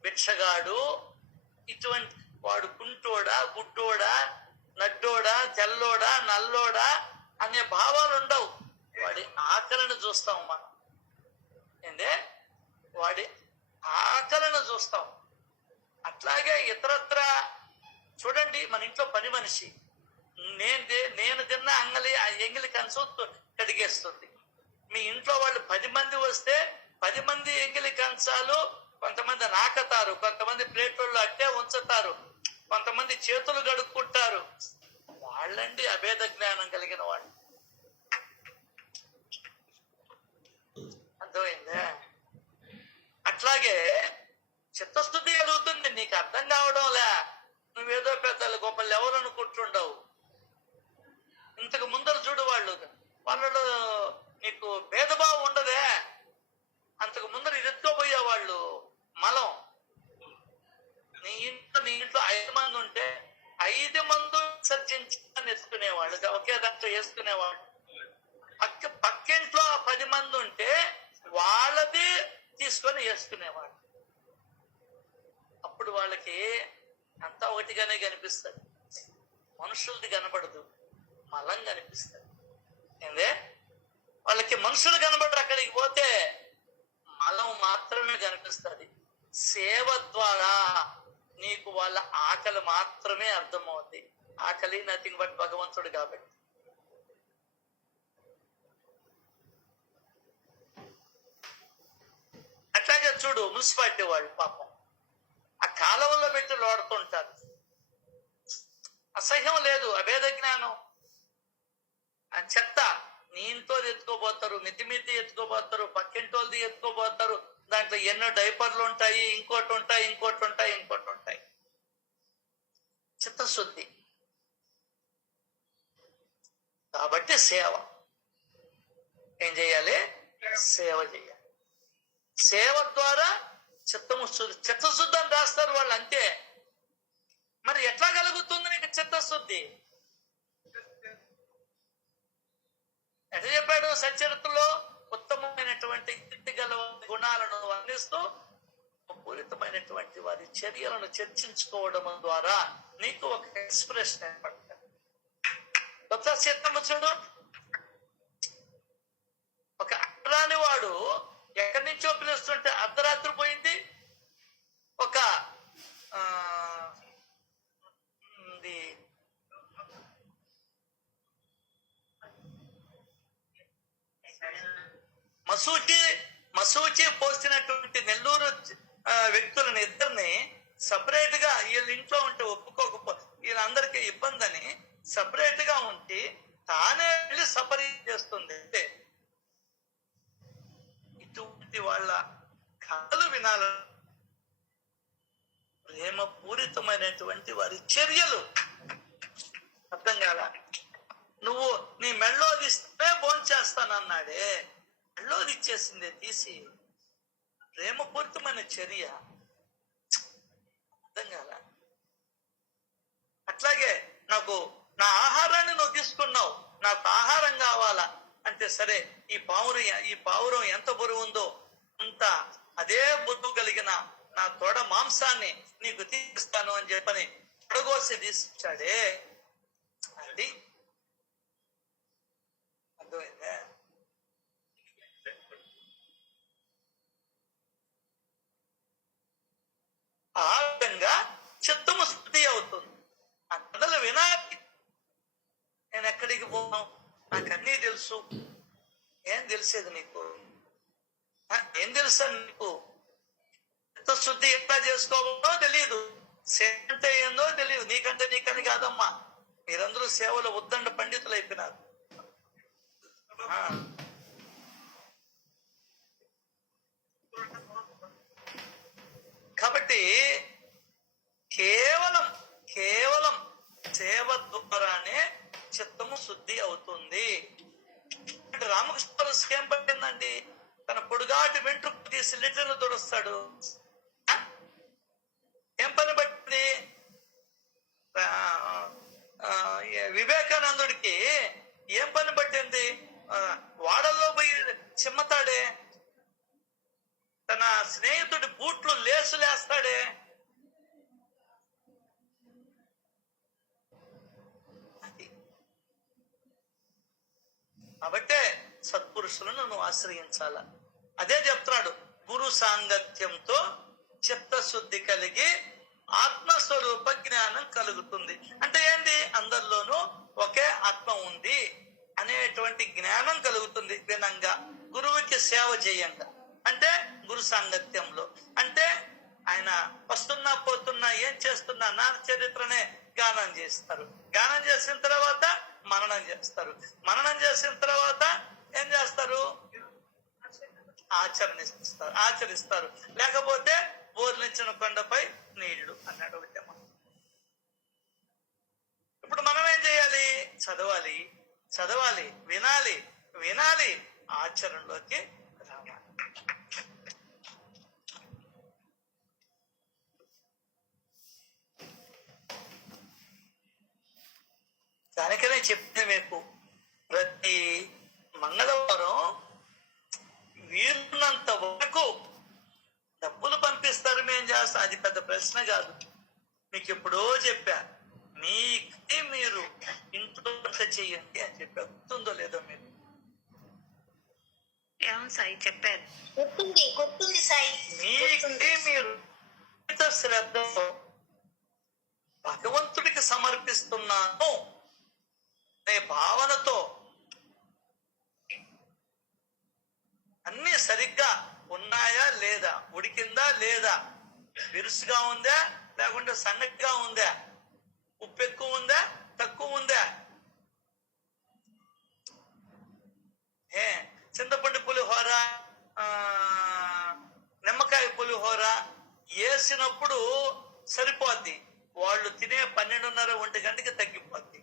భిక్షగాడు ఇటువంటి వాడు కుంటోడా, గుడ్డోడా, నడ్డోడా, తెల్లోడా, నల్లోడా అనే భావాలు ఉండవు. వాడి ఆకలిని చూస్తాం మనం. ఏందే? వాడి ఆకలిని చూస్తాం. అట్లాగే ఇతరత్ర చూడండి, మన ఇంట్లో పని మనిషి నేను తిన్న ఎంగిలి కంచం కడిగేస్తుంది. మీ ఇంట్లో వాళ్ళు 10 మంది వస్తే 10 మంది ఎంగిలి కంచాలు కొంతమంది నాకతారు, కొంతమంది ప్లేట్లలో అట్టే ఉంచుతారు, కొంతమంది చేతులు గడుక్కుంటారు. వాళ్ళండి అభేద జ్ఞానం కలిగిన వాళ్ళు. అర్థమైందా? అట్లాగే చిత్తశుద్ధి కలుగుతుంది. నీకు అర్థం కావడంలే, నువ్వేదో పెద్దలు గొప్పలు ఎవరు అనుకుంటుండవు. ఇంతకు ముందర చూడు, వాళ్ళు నీకు భేదభావం ఉండదే. అంతకు ముందర ఎత్తుకోబోయే వాళ్ళు మలం. నీ ఇంట్లో 5 మంది ఉంటే 5 మంది విసర్జించాలని ఎత్తుకునేవాళ్ళు, ఒకే దాంట్లో వేసుకునేవాళ్ళు. పక్కింట్లో 10 మంది ఉంటే వాళ్ళది తీసుకొని వేసుకునేవాళ్ళు. అప్పుడు వాళ్ళకి అంతా ఒకటిగానే కనిపిస్తుంది. మనుషులది కనబడదు, మలం కనిపిస్తుంది. ఏందే? వాళ్ళకి మనుషులు కనబడరు. అక్కడికి పోతే మలం మాత్రమే కనిపిస్తుంది. సేవ ద్వారా నీకు వాళ్ళ ఆకలి మాత్రమే అర్థమవుతుంది. ఆకలి నథింగ్ బట్ భగవంతుడు కాబట్టి. అట్లాగే చూడు, మున్సిపాలిటీ వాళ్ళు పాపం ఆ కాలువల్లో పెట్టి లోడుతుంటారు. అసహ్యం లేదు, అభేద జ్ఞానం. ఆ చెత్త నీ ఇంట్లో ఎత్తుకోబోతారు, మిద్ది ఎత్తుకోబోతారు, పక్కింటోళ్ళది ఎత్తుకోబోతారు. దాంట్లో ఎన్నో డైపర్లు ఉంటాయి, ఇంకోటి ఉంటాయి. చిత్తశుద్ధి కాబట్టి సేవ ఏం చేయాలి? సేవ చేయాలి. సేవ ద్వారా చిత్తశుద్ధి అని రాస్తారు వాళ్ళు, అంతే. మరి ఎట్లా కలుగుతుంది నీకు చిత్తశుద్ధి? ఎట్లా చెప్పాడు సచరిత్రలో? ఉత్తమమైనటువంటి గల గుణాలను వర్ణిస్తూ పూరితమైనటువంటి వారి చర్యలను చర్చించుకోవడం ద్వారా నీకు ఒక ఎక్స్ప్రెషన్ ఏర్పడుతుంది. కొత్త చిత్తము చూడు, ఒక అర్ధరాని వాడు ఎక్కడి నుంచో పిలుస్తుంటే అర్ధరాత్రి పోయింది, ఒక ఆ, ఇది మసూచి పోసినటువంటి నెల్లూరు వ్యక్తులను ఇద్దరిని సపరేట్ గా వీళ్ళ ఇంట్లో ఉంటే ఒప్పుకోకపో వీళ్ళందరికీ ఇబ్బంది అని సపరేట్ గా ఉండి తానే వెళ్ళి సపరీ చేస్తుంది. అంటే ఇటువంటి వాళ్ళ కథలు వినాల, ప్రేమ పూరితమైనటువంటి వారి చర్యలు అర్థం కాల. నువ్వు నీ మెళ్ళోది ఇస్తే భోంచేస్తానన్నాడే, మెళ్ళోది ఇచ్చేసిందే తీసి. ప్రేమపూరితమైన చర్య అర్థం కాల. అట్లాగే నాకు నా ఆహారాన్ని నువ్వు తీసుకున్నావు, నాకు ఆహారం కావాలా అంటే సరే ఈ పావురం ఎంత బరువు ఉందో అంత అదే బొద్దు కలిగిన నా తొడ మాంసాన్ని నీకు తీస్తాను అని చెప్పని తొడగోసి తీసుకొచ్చాడే. అది అర్థమైందా? ఆ విధంగా చిత్తము శుద్ధి అవుతుంది. ఆ కథలు వినాలి. నేను ఎక్కడికి పోను, నాకు అన్నీ తెలుసు. ఏం తెలిసేది నీకు? ఏం తెలుసా నీకు? చిత్తశుద్ధి ఎట్లా చేసుకోవాలో తెలియదు, సేవ అంటే ఏందో తెలియదు. నీకంటే నీకని కాదమ్మా, మీరందరూ సేవలో ఉద్దండ పండితులు అయిపోయినారు. కాబట్టి కేవలం సేవ ద్వారానే చిత్తము శుద్ధి అవుతుంది. అంటే రామకృష్ణ ఏం పట్టిందండి? తన పొడుగాటి వెంట్రుకు తీసి లిటర్లు తుడుస్తాడు. ఏం పని పట్టింది? వివేకానందుడికి ఏం పని పట్టింది? వాడల్లో పోయి చిమ్మతాడే, తన స్నేహితుడి బూట్లు లేసులేస్తాడే. కాబట్టే సత్పురుషులను నువ్వు ఆశ్రయించాల. అదే చెప్తున్నాడు, గురు సాంగత్యంతో చిత్తశుద్ధి కలిగి ఆత్మస్వరూప జ్ఞానం కలుగుతుంది. అంటే ఏంటి? అందరిలోనూ ఒకే ఆత్మ ఉంది అనేటువంటి జ్ఞానం కలుగుతుంది వినంగా, గురువుకి సేవ చేయంగా. అంటే గురు సాంగత్యంలో అంటే ఆయన వస్తున్నా పోతున్నా ఏం చేస్తున్నా నా చరిత్రనే గానం చేస్తారు. గానం చేసిన తర్వాత మననం చేస్తారు. మననం చేసిన తర్వాత ఏం చేస్తారు? ఆచరిస్తారు. లేకపోతే బోర్లించిన కొండపై నీళ్లు అన్నాడు ఒకటే. ఇప్పుడు మనం ఏం చేయాలి? చదవాలి, వినాలి, ఆచరణలోకి రావాలి. దానికనే చెప్తే మీకు ప్రతి మంగళవారం వీలున్నంత వరకు డబ్బులు పంపిస్తారు, మేము చేస్తాం. అది పెద్ద ప్రశ్న కాదు. మీకు ఎప్పుడో చెప్పా, మీకే మీరు ఇంట్లో వంట చెయ్యండి అని చెప్పా. గుర్తుందో లేదో మీరు? సాయి చెప్పారు. గుర్తుంది సాయి. మీకే మీరు శ్రద్ధతో భగవంతుడికి సమర్పిస్తున్నాను అనే భావనతో అన్ని సరిగ్గా ఉన్నాయా లేదా, ఉడికిందా లేదా, బిరుసుగా ఉందా లేకుంటే సన్నగా ఉందా, ఉప్పు ఎక్కువ ఉందా తక్కువ ఉందా, చింతపండు పులిహోర నిమ్మకాయ పులిహోర వేసినప్పుడు సరిపోద్ది. వాళ్ళు తినే 12:30-1 గంటకి తగ్గిపోద్ది,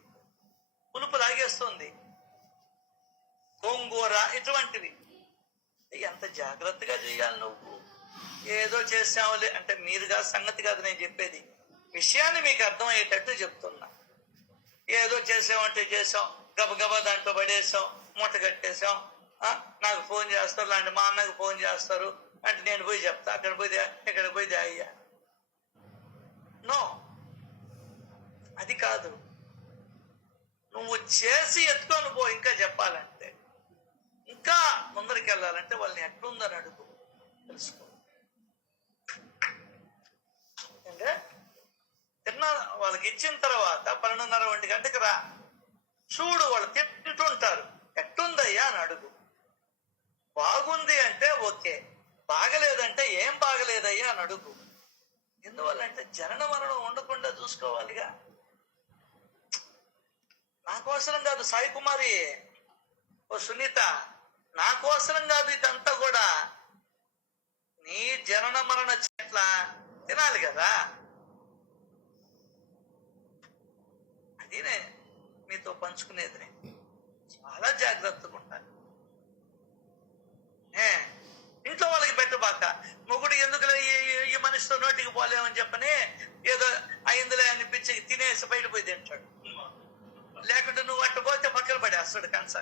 పులుపు లాగేస్తుంది. గోంగూర ఇటువంటివి ఎంత జాగ్రత్తగా చేయాలి. నువ్వు ఏదో చేసావులే అంటే మీరుగా సంగతి కాదు నేను చెప్పేది. విషయాన్ని మీకు అర్థమయ్యేటట్టు చెప్తున్నా. ఏదో చేసామంటే చేసాం, గబగబా దాంట్లో పడేసాం, మూట కట్టేసాం. నాకు ఫోన్ చేస్తారు, లాంటి మా అన్నకు ఫోన్ చేస్తారు అంటే నేను పోయి చెప్తా, అక్కడ పోయి ఇక్కడ పోయి అయ్యా. నో, అది కాదు. నువ్వు చేసి ఎత్తుకొని పో. ఇంకా చెప్పాలంటే, ఇంకా ముందరికి వెళ్ళాలంటే వాళ్ళని ఎట్లుందని అడుగు, తెలుసుకో. అంటే వాళ్ళకి ఇచ్చిన తర్వాత 12:30 గంటకి రా, చూడు వాళ్ళు తింటుంటారు, ఎట్టుందయ్యా అని అడుగు. బాగుంది అంటే ఓకే, బాగలేదంటే ఏం బాగలేదయ్యా అని అడుగు. ఎందువల్లంటే జనన మరణం ఉండకుండా చూసుకోవాలిగా. నాకోసరం కాదు సాయి కుమారి, ఓ సునీత, నాకోసరం కాదు ఇదంతా కూడా. నీ జనన మరణ చెట్ల తినాలి కదా. అది మీతో పంచుకునేది. చాలా జాగ్రత్తగా ఉంటాను. ఇంట్లో వాళ్ళకి పెట్టబాక. మొగుడు ఎందుకులే ఈ మనిషితో నోటికి పోలేమని చెప్పని ఏదో అయిందిలే అనిపించి తినేసి బయట పోయి తింటాడు. లేకుంటే నువ్వు అట్టు పోతే పక్కన పడేస్తాడు కంచ.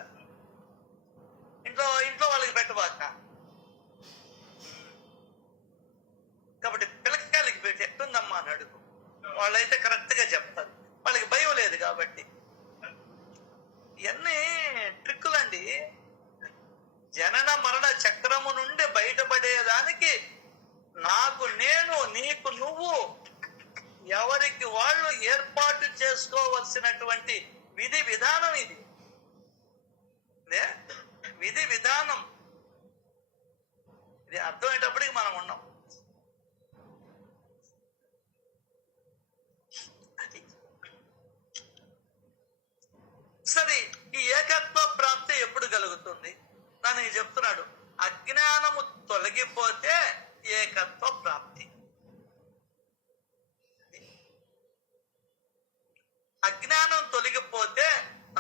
ఇంట్లో వాళ్ళకి పెట్టబాక. కాబట్టి పిల్లకాయలకి పెట్టి ఎట్టుందమ్మా అని అడుగు. వాళ్ళైతే కరెక్ట్ గా చెప్తారు, వాళ్ళకి భయం లేదు కాబట్టి. ఇవన్నీ ట్రిక్కులండి. జనన మరణ చక్రము నుండి బయటపడేదానికి నాకు నేను, నీకు నువ్వు, ఎవరికి వాళ్ళు ఏర్పాటు చేసుకోవలసినటువంటి విధి విధానం ఇది. విధి విధానం ఇది అర్థమయ్యేటప్పటికి మనం ఉన్నాం. అది సరే. ఈ ఏకత్వ ప్రాప్తి ఎప్పుడు కలుగుతుంది? దానికి చెప్తున్నాడు, అజ్ఞానము తొలగిపోతే ఏకత్వ ప్రాప్తి. అజ్ఞానం తొలగిపోతే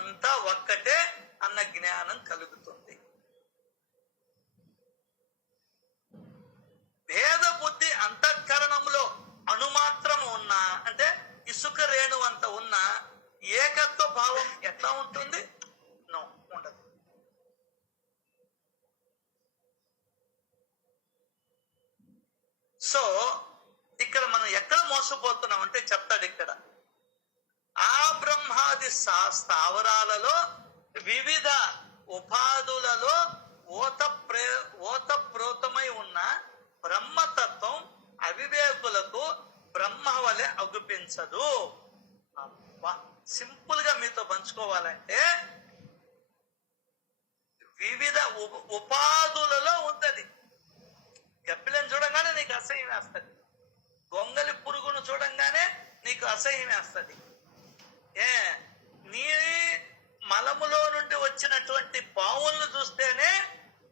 అంతా ఒక్కటే అన్న జ్ఞానం కలుగుతుంది. భేద బుద్ధి అంతఃకరణంలో అణుమాత్రం ఉన్నా, అంటే ఇసుక రేణు అంత ఉన్నా ఏకత్వ భావం ఎట్లా ఉంటుంది? ఉండదు. సో ఇక్కడ మనం ఎక్కడ మోసపోతున్నాం అంటే చెప్తాడు ఇక్కడ. ఆ బ్రహ్మాది స్థావరాలలో వివిధ ఉపాధులలో ఓతప్రోతమై ఉన్న బ్రహ్మతత్వం అవివేకులకు బ్రహ్మ వలె అగుపించదు. సింపుల్ గా మీతో పంచుకోవాలంటే, వివిధ ఉపాధులలో ఉంటది. గప్పిలను చూడంగానే నీకు అసహ్యం వేస్తుంది. గొంగలి పురుగును చూడంగానే నీకు అసహ్యం వేస్తుంది. నీ మలములో నుండి వచ్చినటువంటి పావులను చూస్తేనే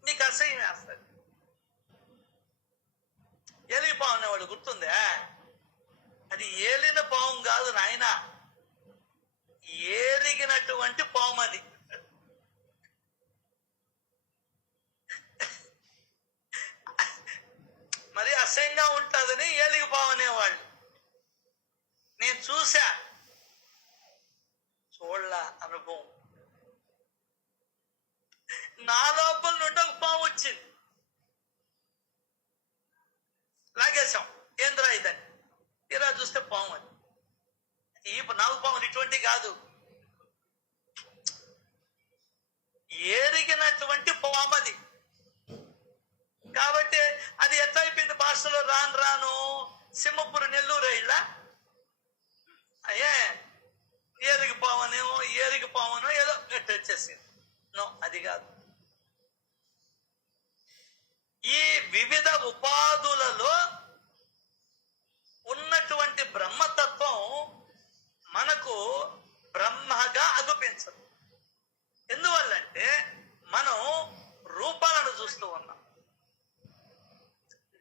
నీకు అసహ్యం వేస్తుంది. ఏలిగి పావు అనేవాడు గుర్తుందా? అది ఏలిన పాము కాదు నాయన, ఏరిగినటువంటి పాము అది. మరి అసహ్యంగా ఉంటుందని ఏలిగి పాము అనేవాళ్ళు. నేను చూసా, చూడలా అనుభవం. నా లోపల నుండి ఒక పాము వచ్చింది, లాగేశాం. ఏంద్రా ఇదని ఇలా చూస్తే పాము అది. ఈ నాగు పాములు ఇటువంటి కాదు, ఏరిగినటువంటి పాము అది. కాబట్టి అది ఎట్లా అయిపోయింది భాషలో? రాను రాను సింహపురి నెల్లూరు ఇళ్ళ ఏరిగి పావనో ఏదో ఎట్టు వచ్చేసింది. అది కాదు. ఈ వివిధ ఉపాధులలో ఉన్నటువంటి బ్రహ్మతత్వం మనకు బ్రహ్మగా అగుపించదు. ఎందువల్లంటే మనం రూపాలను చూస్తూ ఉన్నాం.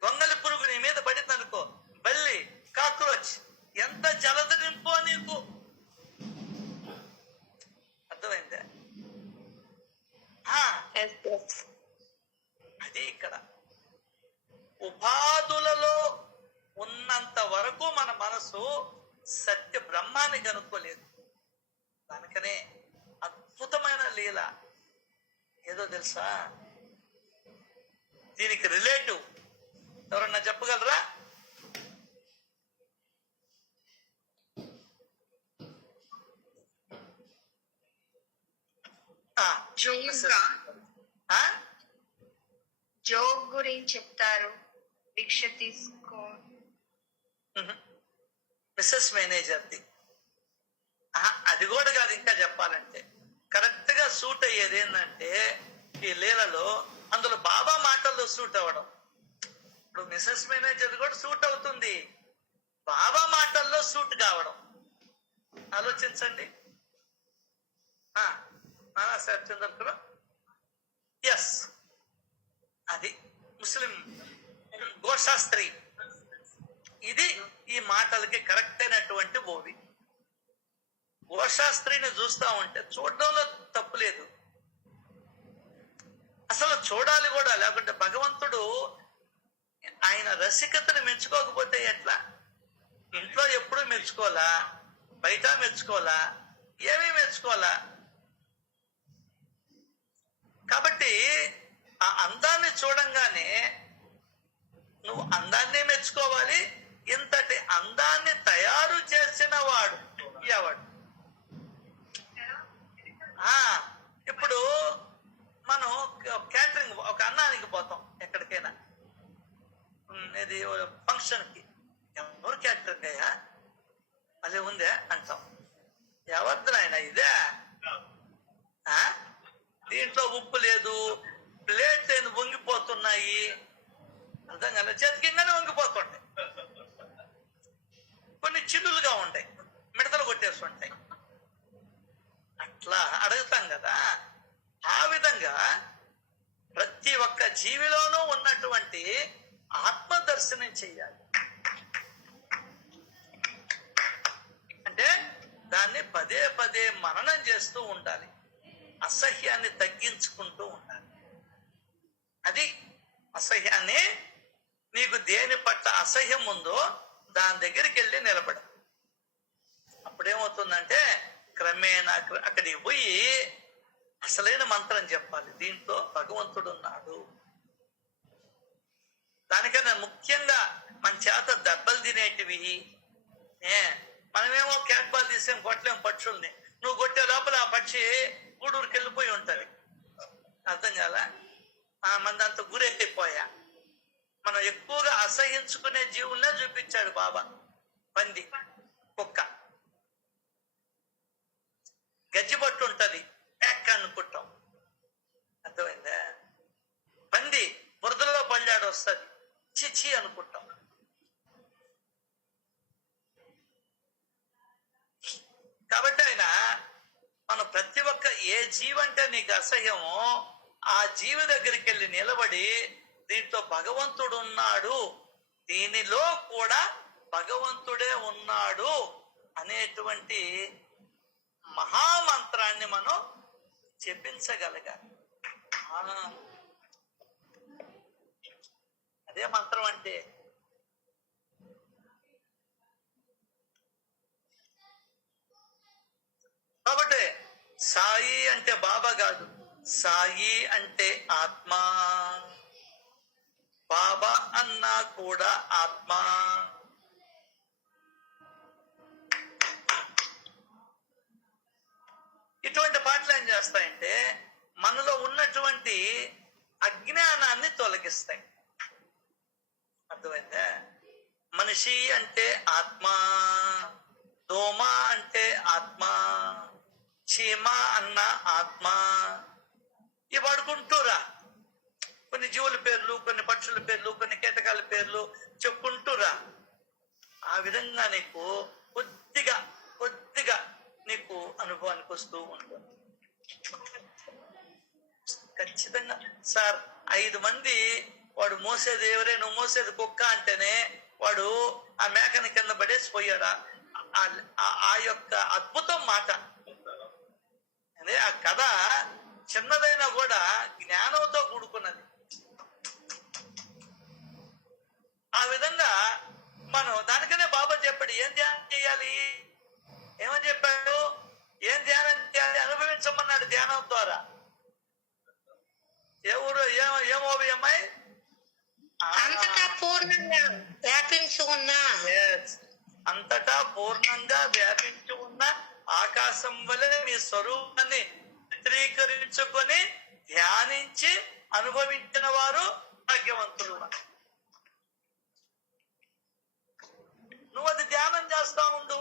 గొంగలి పురుగు నీ మీద పడిందనుకో, బల్లి, కాక్రోచ్, ఎంత జలదరింపో నీకు. అర్థమైందే? అది ఇక్కడ ఉపాధులలో ఉన్నంత వరకు మన మనసు సత్య బ్రహ్మాన్ని కనుక్కోలేదు. దానికనే అద్భుతమైన లీల ఏదో తెలుసా? దీనికి రిలేటివ్ ఎవరన్నా చెప్పగలరా? జోగ్ గురించి చెప్తారు. భిక్ష తీసుకో. మిస్సెస్ మేనేజర్ది. అది కూడా కాదు, ఇంకా చెప్పాలంటే కరెక్ట్ గా సూట్ అయ్యేది ఏంటంటే ఈ లీలలో అందులో బాబా మాటల్లో సూట్ అవ్వడం. ఇప్పుడు మిస్సెస్ మేనేజర్ కూడా సూట్ అవుతుంది, బాబా మాటల్లో సూట్ కావడం. ఆలోచించండి. సార్ చంద్రపురం, ఎస్, అది ముస్లిం గోశాస్త్రి. ఇది ఈ మాటలకి కరెక్ట్ అయినటువంటి ఓవి. గోశాస్త్రిని చూస్తా ఉంటే చూడడంలో తప్పులేదు, అసలు చూడాలి కూడా. లేకుంటే భగవంతుడు ఆయన రసికతను మెచ్చుకోకపోతే ఎట్లా? ఇంట్లో ఎప్పుడు మెచ్చుకోవాలా, బయట మెచ్చుకోవాలా, ఏమీ మెచ్చుకోవాలా? కాబట్టి ఆ అందాన్ని చూడంగానే నువ్వు అందాన్ని మెచ్చుకోవాలి. ఇంతటి అందాన్ని తయారు చేసిన వాడు ఎవడు? ఇప్పుడు మనం క్యాటరింగ్ ఒక అన్నానికి పోతాం ఎక్కడికైనా, ఇది ఫంక్షన్ కి. ఎవరు క్యాటరింగ్ అయ్యా, అదే ఉందే అంటాం. ఎవరిది ఆయన ఇదే? దీంట్లో ఉప్పు లేదు, ప్లేట్ లేదు, వంగిపోతున్నాయి, అర్థం కదా, చేతికింగానే వంగిపోతుంటాయి, కొన్ని చిల్లులుగా ఉంటాయి, మిడతలు కొట్టేస్తుంటాయి. అట్లా అడుగుతాం కదా. ఆ విధంగా ప్రతి ఒక్క జీవిలోనూ ఉన్నటువంటి ఆత్మ దర్శనం చెయ్యాలి. అంటే దాన్ని పదే పదే మననం చేస్తూ ఉండాలి, అసహ్యాన్ని తగ్గించుకుంటూ ఉండాలి. అది అసహ్యాన్ని, నీకు దేని పట్ల అసహ్యం ఉందో దాని దగ్గరికి వెళ్ళి నిలబడ. అప్పుడేమవుతుందంటే క్రమేణా అక్కడికి పోయి అసలైన మంత్రం చెప్పాలి. దీంట్లో భగవంతుడు ఉన్నాడు. దానికన్నా ముఖ్యంగా మన చేత దెబ్బలు తినేటివి, మనమేమో క్యాట్ బాల్ తీసేం, కొట్టలేం పక్షుల్ని. నువ్వు కొట్టే లోపల ఆ పక్షి గూడూరుకి వెళ్ళిపోయి ఉంటది, అర్థం కాదా? మందంత గురైపోయా. మనం ఎక్కువగా అసహించుకునే జీవుల్నే చూపించాడు బాబా. పంది, కుక్క, గజ్జిపట్టు ఉంటది, ప్యాక్ అనుకుంటాం, అర్థమైందా? పంది బురదలో పళ్ళాడు వస్తుంది, చిచి అనుకుంటాం. కాబట్టి ఆయన మనం ప్రతి ఒక్క ఏ జీవంటే నీకు అసహ్యమో ఆ జీవి దగ్గరికి వెళ్ళి నిలబడి దీంట్లో భగవంతుడు ఉన్నాడు, దీనిలో కూడా భగవంతుడే ఉన్నాడు అనేటువంటి మహామంత్రాన్ని మనం చెప్పించగలగాలి. అదే మంత్రం అంటే. కాబట్టి సాయి అంటే బాబా కాదు, సాయి అంటే ఆత్మ. బాబా అన్నా కూడా ఆత్మ. ఇటువంటి పాటలు ఏం చేస్తాయంటే మనలో ఉన్నటువంటి అజ్ఞానాన్ని తొలగిస్తాయి, అర్థమైందా? మనిషి అంటే ఆత్మ, దోమ అంటే ఆత్మ, చీమ అన్న ఆత్మ. ఇవి వాడుకుంటూరా కొన్ని జీవుల పేర్లు, కొన్ని పక్షుల పేర్లు, కొన్ని కీటకాల పేర్లు చెప్పుకుంటూరా. ఆ విధంగా నీకు కొద్దిగా కొద్దిగా నీకు అనుభవానికి వస్తూ ఉంటుంది. ఖచ్చితంగా సార్ 5 మంది వాడు మోసేది ఎవరే, నువ్వు మోసేది కుక్క అంటేనే వాడు ఆ మేకని కింద పడేసిపోయాడా? ఆ యొక్క అద్భుతం మాట అదే. ఆ కథ చిన్నదైనా కూడా జ్ఞానంతో కూడుకున్నది. ఆ విధంగా మనం దానికనే బాబా చెప్పాడు ఏం ధ్యానం చేయాలి. ఏమని చెప్పాడు? ఏం ధ్యానం చేయాలి? అనుభవించమన్నాడు ధ్యానం ద్వారా. ఎవరు ఏమోవి అమ్మాయి? అంతటా పూర్ణంగా వ్యాపించి ఉన్న, అంతటా పూర్ణంగా వ్యాపించి ఉన్న ఆకాశం వలె మీ స్వరూపాన్ని చిత్రీకరించుకొని ధ్యానించి అనుభవించిన వారు భాగ్యవంతులు. నువ్వు అది ధ్యానం చేస్తా ఉండు.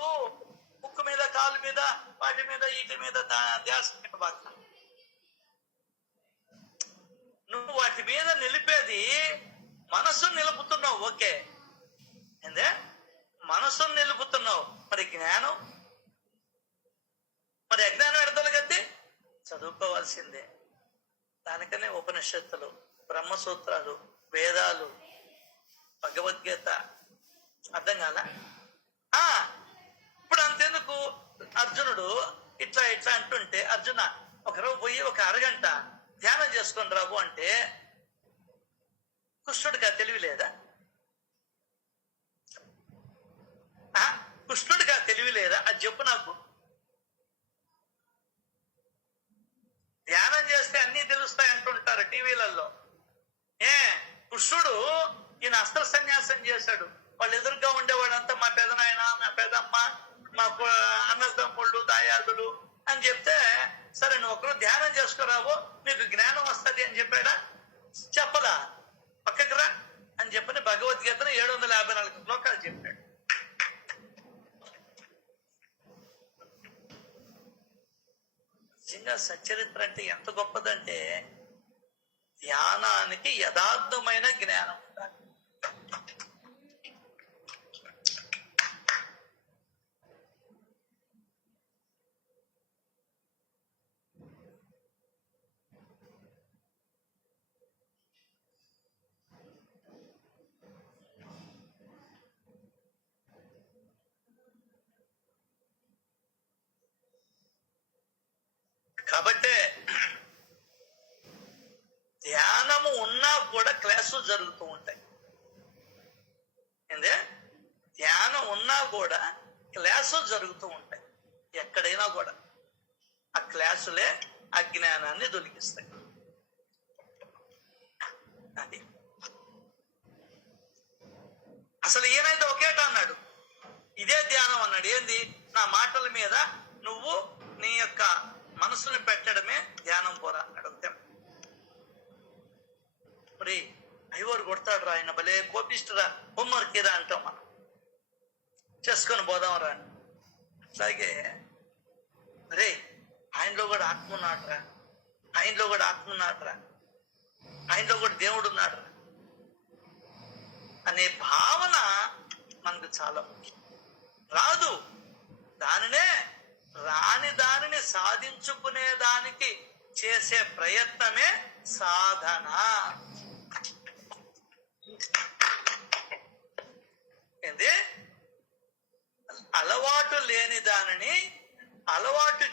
ముక్కు మీద, కాలు మీద, వాటి మీద, వీటి మీద ధ్యాస పెట్టబాక. నువ్వు వాటి మీద నిలిపేది మనస్సును నిలుపుతున్నావు, ఓకే. ఏందే మనస్సును నిలుపుతున్నావు. మరి జ్ఞానం, మరి అజ్ఞానం ఎడతలు కద్ది చదువుకోవాల్సిందే. దానికనే ఉపనిషత్తులు, బ్రహ్మసూత్రాలు, వేదాలు, భగవద్గీత. అర్థం కాల? ఇప్పుడు అంతెందుకు, అర్జునుడు ఇట్లా ఇట్లా అంటుంటే, అర్జున ఒకరోజు పోయి ఒక అరగంట ధ్యానం చేసుకొని రాబు అంటే కృష్ణుడికి ఆ తెలివి లేదా? కృష్ణుడికి ఆ తెలివి లేదా? అది చెప్పు నాకు. ధ్యానం చేస్తే అన్ని తెలుస్తాయి అంటుంటారు టీవీలలో. కృష్ణుడు ఈయన అస్త్ర సన్యాసం చేశాడు. వాళ్ళు ఎదురుగా ఉండేవాడంతా మా పెదనాయన, మా పెదమ్మ, మా అన్నదమ్ముళ్ళు, దాయాదులు అని చెప్తే, సరే నువ్వు ఒకరు ధ్యానం చేసుకురావు, మీకు జ్ఞానం వస్తుంది అని చెప్పాడా? చెప్పలా. పక్కకి రా అని చెప్పని భగవద్గీతను 754 శ్లోకాలు చెప్పాడు. నిజంగా సచ్చరిత్ర అంటే ఎంత గొప్పదంటే, ధ్యానానికి యథార్థమైన జ్ఞానం ఉండాలి. కాబట్టే ధ్యానము ఉన్నా కూడా క్లాసులు జరుగుతూ ఉంటాయి. ఏందే ధ్యానం ఉన్నా కూడా క్లాసులు జరుగుతూ ఉంటాయి. ఎక్కడైనా కూడా ఆ క్లాసులే అజ్ఞానాన్ని దొరికిస్తాయి. అది అసలు ఈయనైతే ఒకేట అన్నాడు, ఇదే ధ్యానం అన్నాడు. ఏంది? నా మాటల మీద నువ్వు నీ యొక్క మనసుని పెట్టడమే ధ్యానం పోరా అన్నాడు. మరి ఐవరు కొడతాడు రా, ఆయన భలే కోపిస్తురా, హోంవర్క్ ఇరా అంటాం మనం, చేసుకొని పోదాం రా. అట్లాగే రే ఆయనలో కూడా ఆత్మ ఉన్నాడురా, ఆయనలో కూడా ఆత్మ ఉన్నాడురా, ఆయనలో కూడా దేవుడు ఉన్నాడురా అనే భావన మనకు చాలా ముఖ్యం. రాదు, దానినే రాని దానిని సాధించుకునే దానికి చేసే ప్రయత్నమే సాధన. ఏంది? అలవాటు లేని దానిని అలవాటు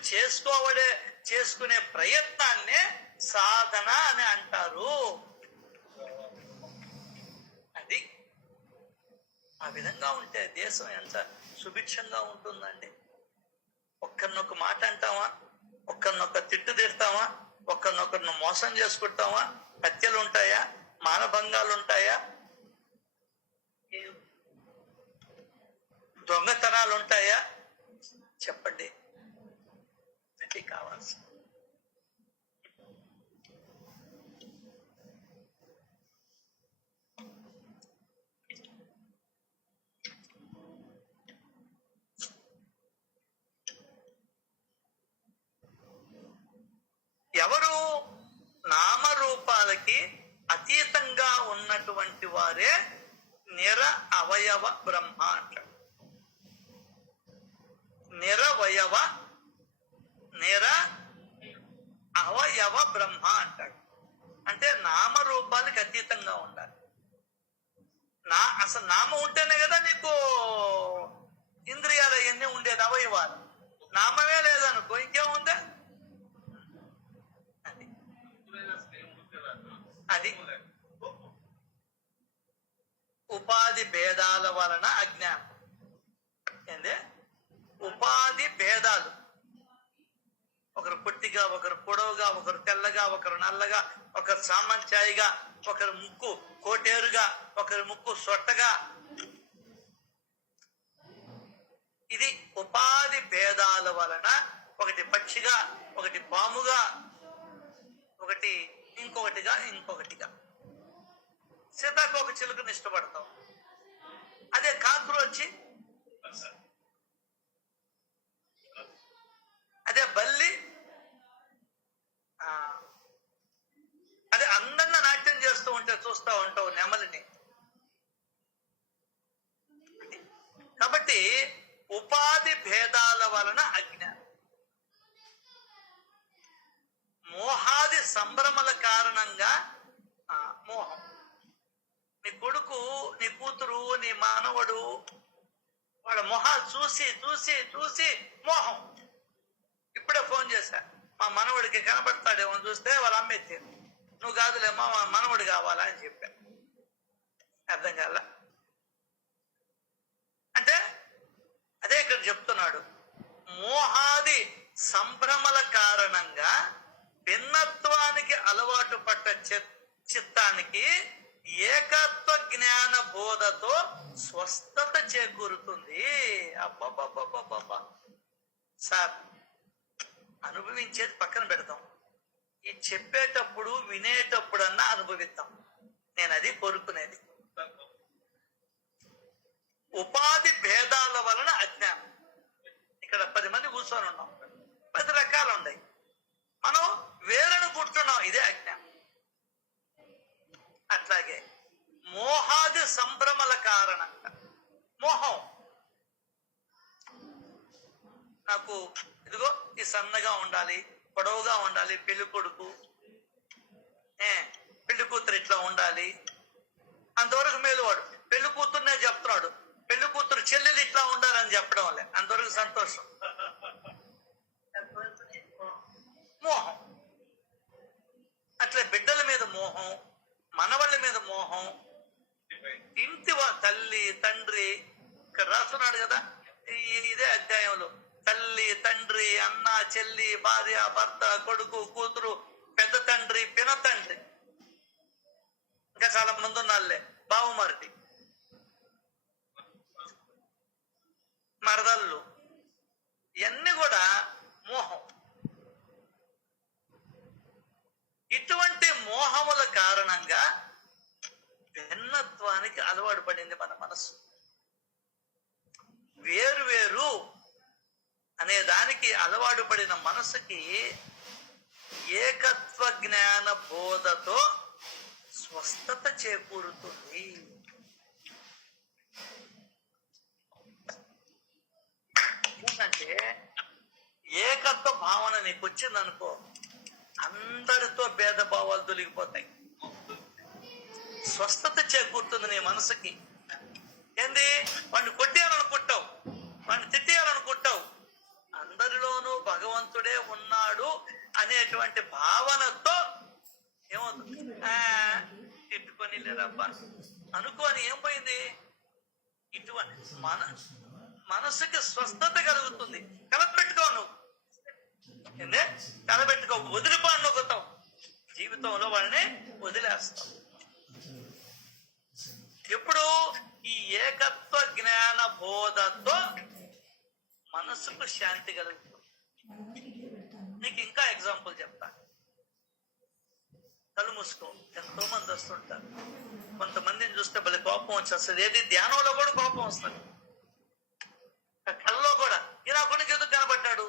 చేసుకునే ప్రయత్నాన్నే సాధన అని అంటారు. అది ఆ విధంగా ఉంటే దేశం ఎంత సుభిక్షంగా ఉంటుందండి. ఒక్కరినొక మాట అంటావా, ఒక్కరినొక తిట్టు తిడతావా, ఒక్కరినొకరిని మోసం చేసుకుంటావా, హత్యలు ఉంటాయా, మానభంగాలు ఉంటాయా, దొంగతనాలు ఉంటాయా? చెప్పండి. అది కావాల్సి. ఎవరు నామరూపాలకి అతీతంగా ఉన్నటువంటి వారే నిర అవయవ బ్రహ్మ అంటాడు. నిర అవయవ బ్రహ్మ అంటాడు. అంటే నామరూపాలకి అతీతంగా ఉండాలి. అసలు నామం ఉంటేనే కదా నీకు ఇంద్రియాలు అవన్నీ ఉండేది, అవయవాలు. నామమే లేదనుకో ఇంకేముందా? అది ఉపాధి భేదాల వలన అజ్ఞానం. ఏంది? ఉపాధి భేదాలు, ఒకరు పొట్టిగా, ఒకరు పొడవుగా, ఒకరు తెల్లగా, ఒకరు నల్లగా, ఒకరు సామంచాయిగా, ఒకరు ముక్కు కోటేరుగా, ఒకరి ముక్కు సొట్టగా. ఇది ఉపాధి భేదాల వలన ఒకటి పక్షిగా, ఒకటి పాముగా, ఒకటి ఇంకొకటిగా. సీతాకోక చిలుకను ఇష్టపడతాం, అదే కాక్రోచి అదే బల్లి అదే అందంగా నాట్యం చేస్తూ ఉంటే చూస్తూ ఉంటావు నెమలిని. కాబట్టి ఉపాధి భేదాల వలన అజ్ఞానం, మోహాది సంభ్రమల కారణంగా మోహం. నీ కొడుకు, నీ కూతురు, నీ మానవుడు వాళ్ళ మొహాలు చూసి చూసి చూసి మోహం. ఇప్పుడే ఫోన్ చేశా, మా మనవడికి కనపడతాడేమో చూస్తే వాళ్ళ అమ్మ ఎత్తారు, నువ్వు కాదులేమ్మా మా మనవడు కావాలా అని చెప్పా. అర్థం కాల అంటే అదే ఇక్కడ చెప్తున్నాడు, మోహాది సంభ్రమల కారణంగా భిన్నత్వానికి అలవాటు పట్ట చిత్తానికి ఏకత్వ జ్ఞాన బోధతో స్వస్థత చేకూరుతుంది. అబ్బబ్బబ్బబ్బబ్బా సార్, అనుభవించేది పక్కన పెడతాం, ఈ చెప్పేటప్పుడు వినేటప్పుడన్నా అనుభవిస్తాం. నేను అది కోరుకునేది. ఉపాధి భేదాల వలన అజ్ఞానం. ఇక్కడ 10 మంది కూర్చొని ఉన్నాం, 10 రకాలు ఉన్నాయి, మనం వేరను కూర్చున్నాం, ఇదే అజ్ఞానం. అట్లాగే మోహాది సంభ్రమల కారణంగా మోహం, నాకు ఇదిగో ఈ సన్నగా ఉండాలి, పొడవుగా ఉండాలి, పెళ్లి కొడుకు పెళ్లి కూతురు ఇట్లా ఉండాలి, అంతవరకు మేలువాడు. పెళ్లి కూతురునే చెప్తున్నాడు, పెళ్లి కూతురు చెల్లెలు ఇట్లా ఉండాలని చెప్పడం వల్లే అంతవరకు సంతోషం. మోహం. అట్లా బిడ్డల మీద మోహం, మనవాళ్ళ మీద మోహం, ఇంటి తల్లి తండ్రి, ఇక్కడ రాస్తున్నాడు కదా ఇదే అధ్యాయంలో, తల్లి తండ్రి అన్న చెల్లి భార్య భర్త కొడుకు కూతురు పెద్ద తండ్రి పిన తండ్రి, ఇంకా చాలా మంది ఉన్నాళ్ళే, బావమరిది మరదళ్ళు, ఇవన్నీ కూడా మోహం. ఇటువంటి మోహముల కారణంగా భిన్నత్వానికి అలవాటు పడింది మన మనసు. వేరు వేరు అనే దానికి అలవాటు పడిన మనసుకి ఏకత్వ జ్ఞాన బోధతో స్వస్థత చేకూరుతుంది. ఏంటంటే ఏకత్వ భావన నీకు వచ్చిందనుకో, అందరితో భేదభావాలు తొలగిపోతాయి, స్వస్థత చేకూరుతుంది నీ మనసుకి. ఏంది, వాడిని కొట్టేయాలనుకుంటావు, వాడిని తిట్టేయాలనుకుంటావు, అందరిలోనూ భగవంతుడే ఉన్నాడు అనేటువంటి భావనతో ఏమవుతుంది, తిట్టుకొని లేరబ్బా అనుకోని ఏం పోయింది, ఇటువంటి మనసుకి స్వస్థత కలుగుతుంది. కలపెట్టుకో, నువ్వు ఏందే కలబెట్టుకో, వదిలిపాడు నొక్కుతావు, జీవితంలో వాళ్ళని వదిలేస్తావు. ఎప్పుడు ఈ ఏకత్వ జ్ఞాన బోధతో మనసుకు శాంతి కలుగుతుంది. నీకు ఇంకా ఎగ్జాంపుల్ చెప్తా, కళ్ళు మూసుకో. ఎంతో మంది వస్తుంటారు, కొంతమందిని చూస్తే భలే కోపం వచ్చేస్తుంది. ఏది ధ్యానంలో కూడా కోపం వస్తుంది, కళ్ళలో కూడా. ఈ నా కొడుకు ఎందుకు కనబడ్డాడు,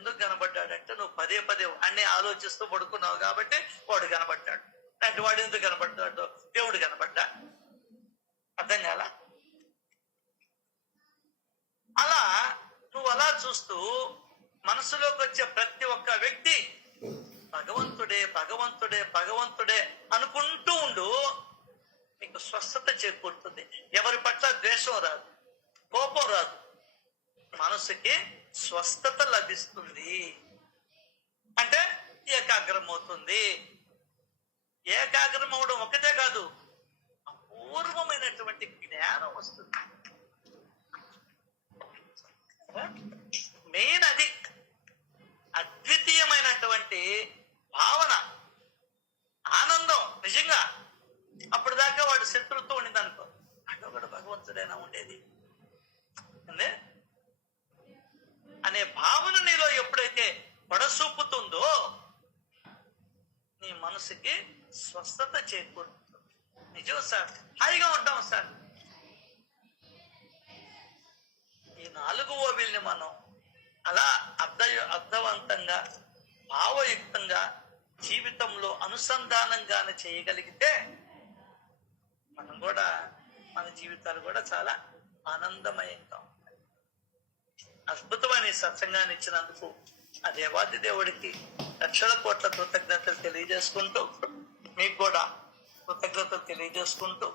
ఎందుకు కనబడ్డాడంటే నువ్వు పదే పదే అన్ని ఆలోచిస్తూ పడుకున్నావు కాబట్టి వాడు కనబడ్డాడు. అంటే వాడు ఎందుకు కనబడ్డాడు, దేవుడు కనబడ్డా. అర్థం కాల? అలా నువ్వు అలా చూస్తూ మనసులోకి వచ్చే ప్రతి ఒక్క వ్యక్తి భగవంతుడే భగవంతుడే భగవంతుడే అనుకుంటూ ఉండు, నీకు స్వస్థత చేకూరుతుంది. ఎవరి పట్ల ద్వేషం రాదు, కోపం రాదు, మనసుకి స్వస్థత లభిస్తుంది. అంటే ఏకాగ్రం అవుతుంది. ఏకాగ్రం అవడం ఒకటే కాదు, అపూర్వమైనటువంటి జ్ఞానం వస్తుంది. మెయిన్ అది అద్వితీయమైనటువంటి భావన, ఆనందం. నిజంగా అప్పుడు దాకా వాడు శత్రుత్వం ఉండింది అనుకో, అదొకడు భగవంతుడైనా ఉండేది అనే భావన నీలో ఎప్పుడైతే పడసూపుతుందో నీ మనసుకి స్వస్థత చేకూరుతుంది. నిజం సార్, హాయిగా ఉంటాం సార్. ఈ 4వ వీళ్ళని మనం అలా అర్థవంతంగా భావయుక్తంగా జీవితంలో అనుసంధానంగానే చేయగలిగితే మనం కూడా మన జీవితాలు కూడా చాలా ఆనందమయంగా ఉంటాయి. అద్భుతమైన ఈ సత్సంగాన్ని ఇచ్చినందుకు ఆ దేవాది దేవుడికి లక్షల కోట్ల కృతజ్ఞతలు తెలియజేసుకుంటూ, మీకు కూడా కృతజ్ఞతలు తెలియజేసుకుంటూ,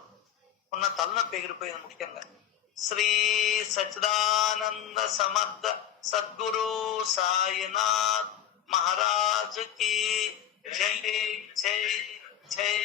ఉన్న తలనొప్పి ఎగిరిపోయింది. ముఖ్యంగా శ్రీ సచ్చిదానంద సమర్థ సద్గురు సాయినాథ్ మహారాజ్ కి జై జై జై.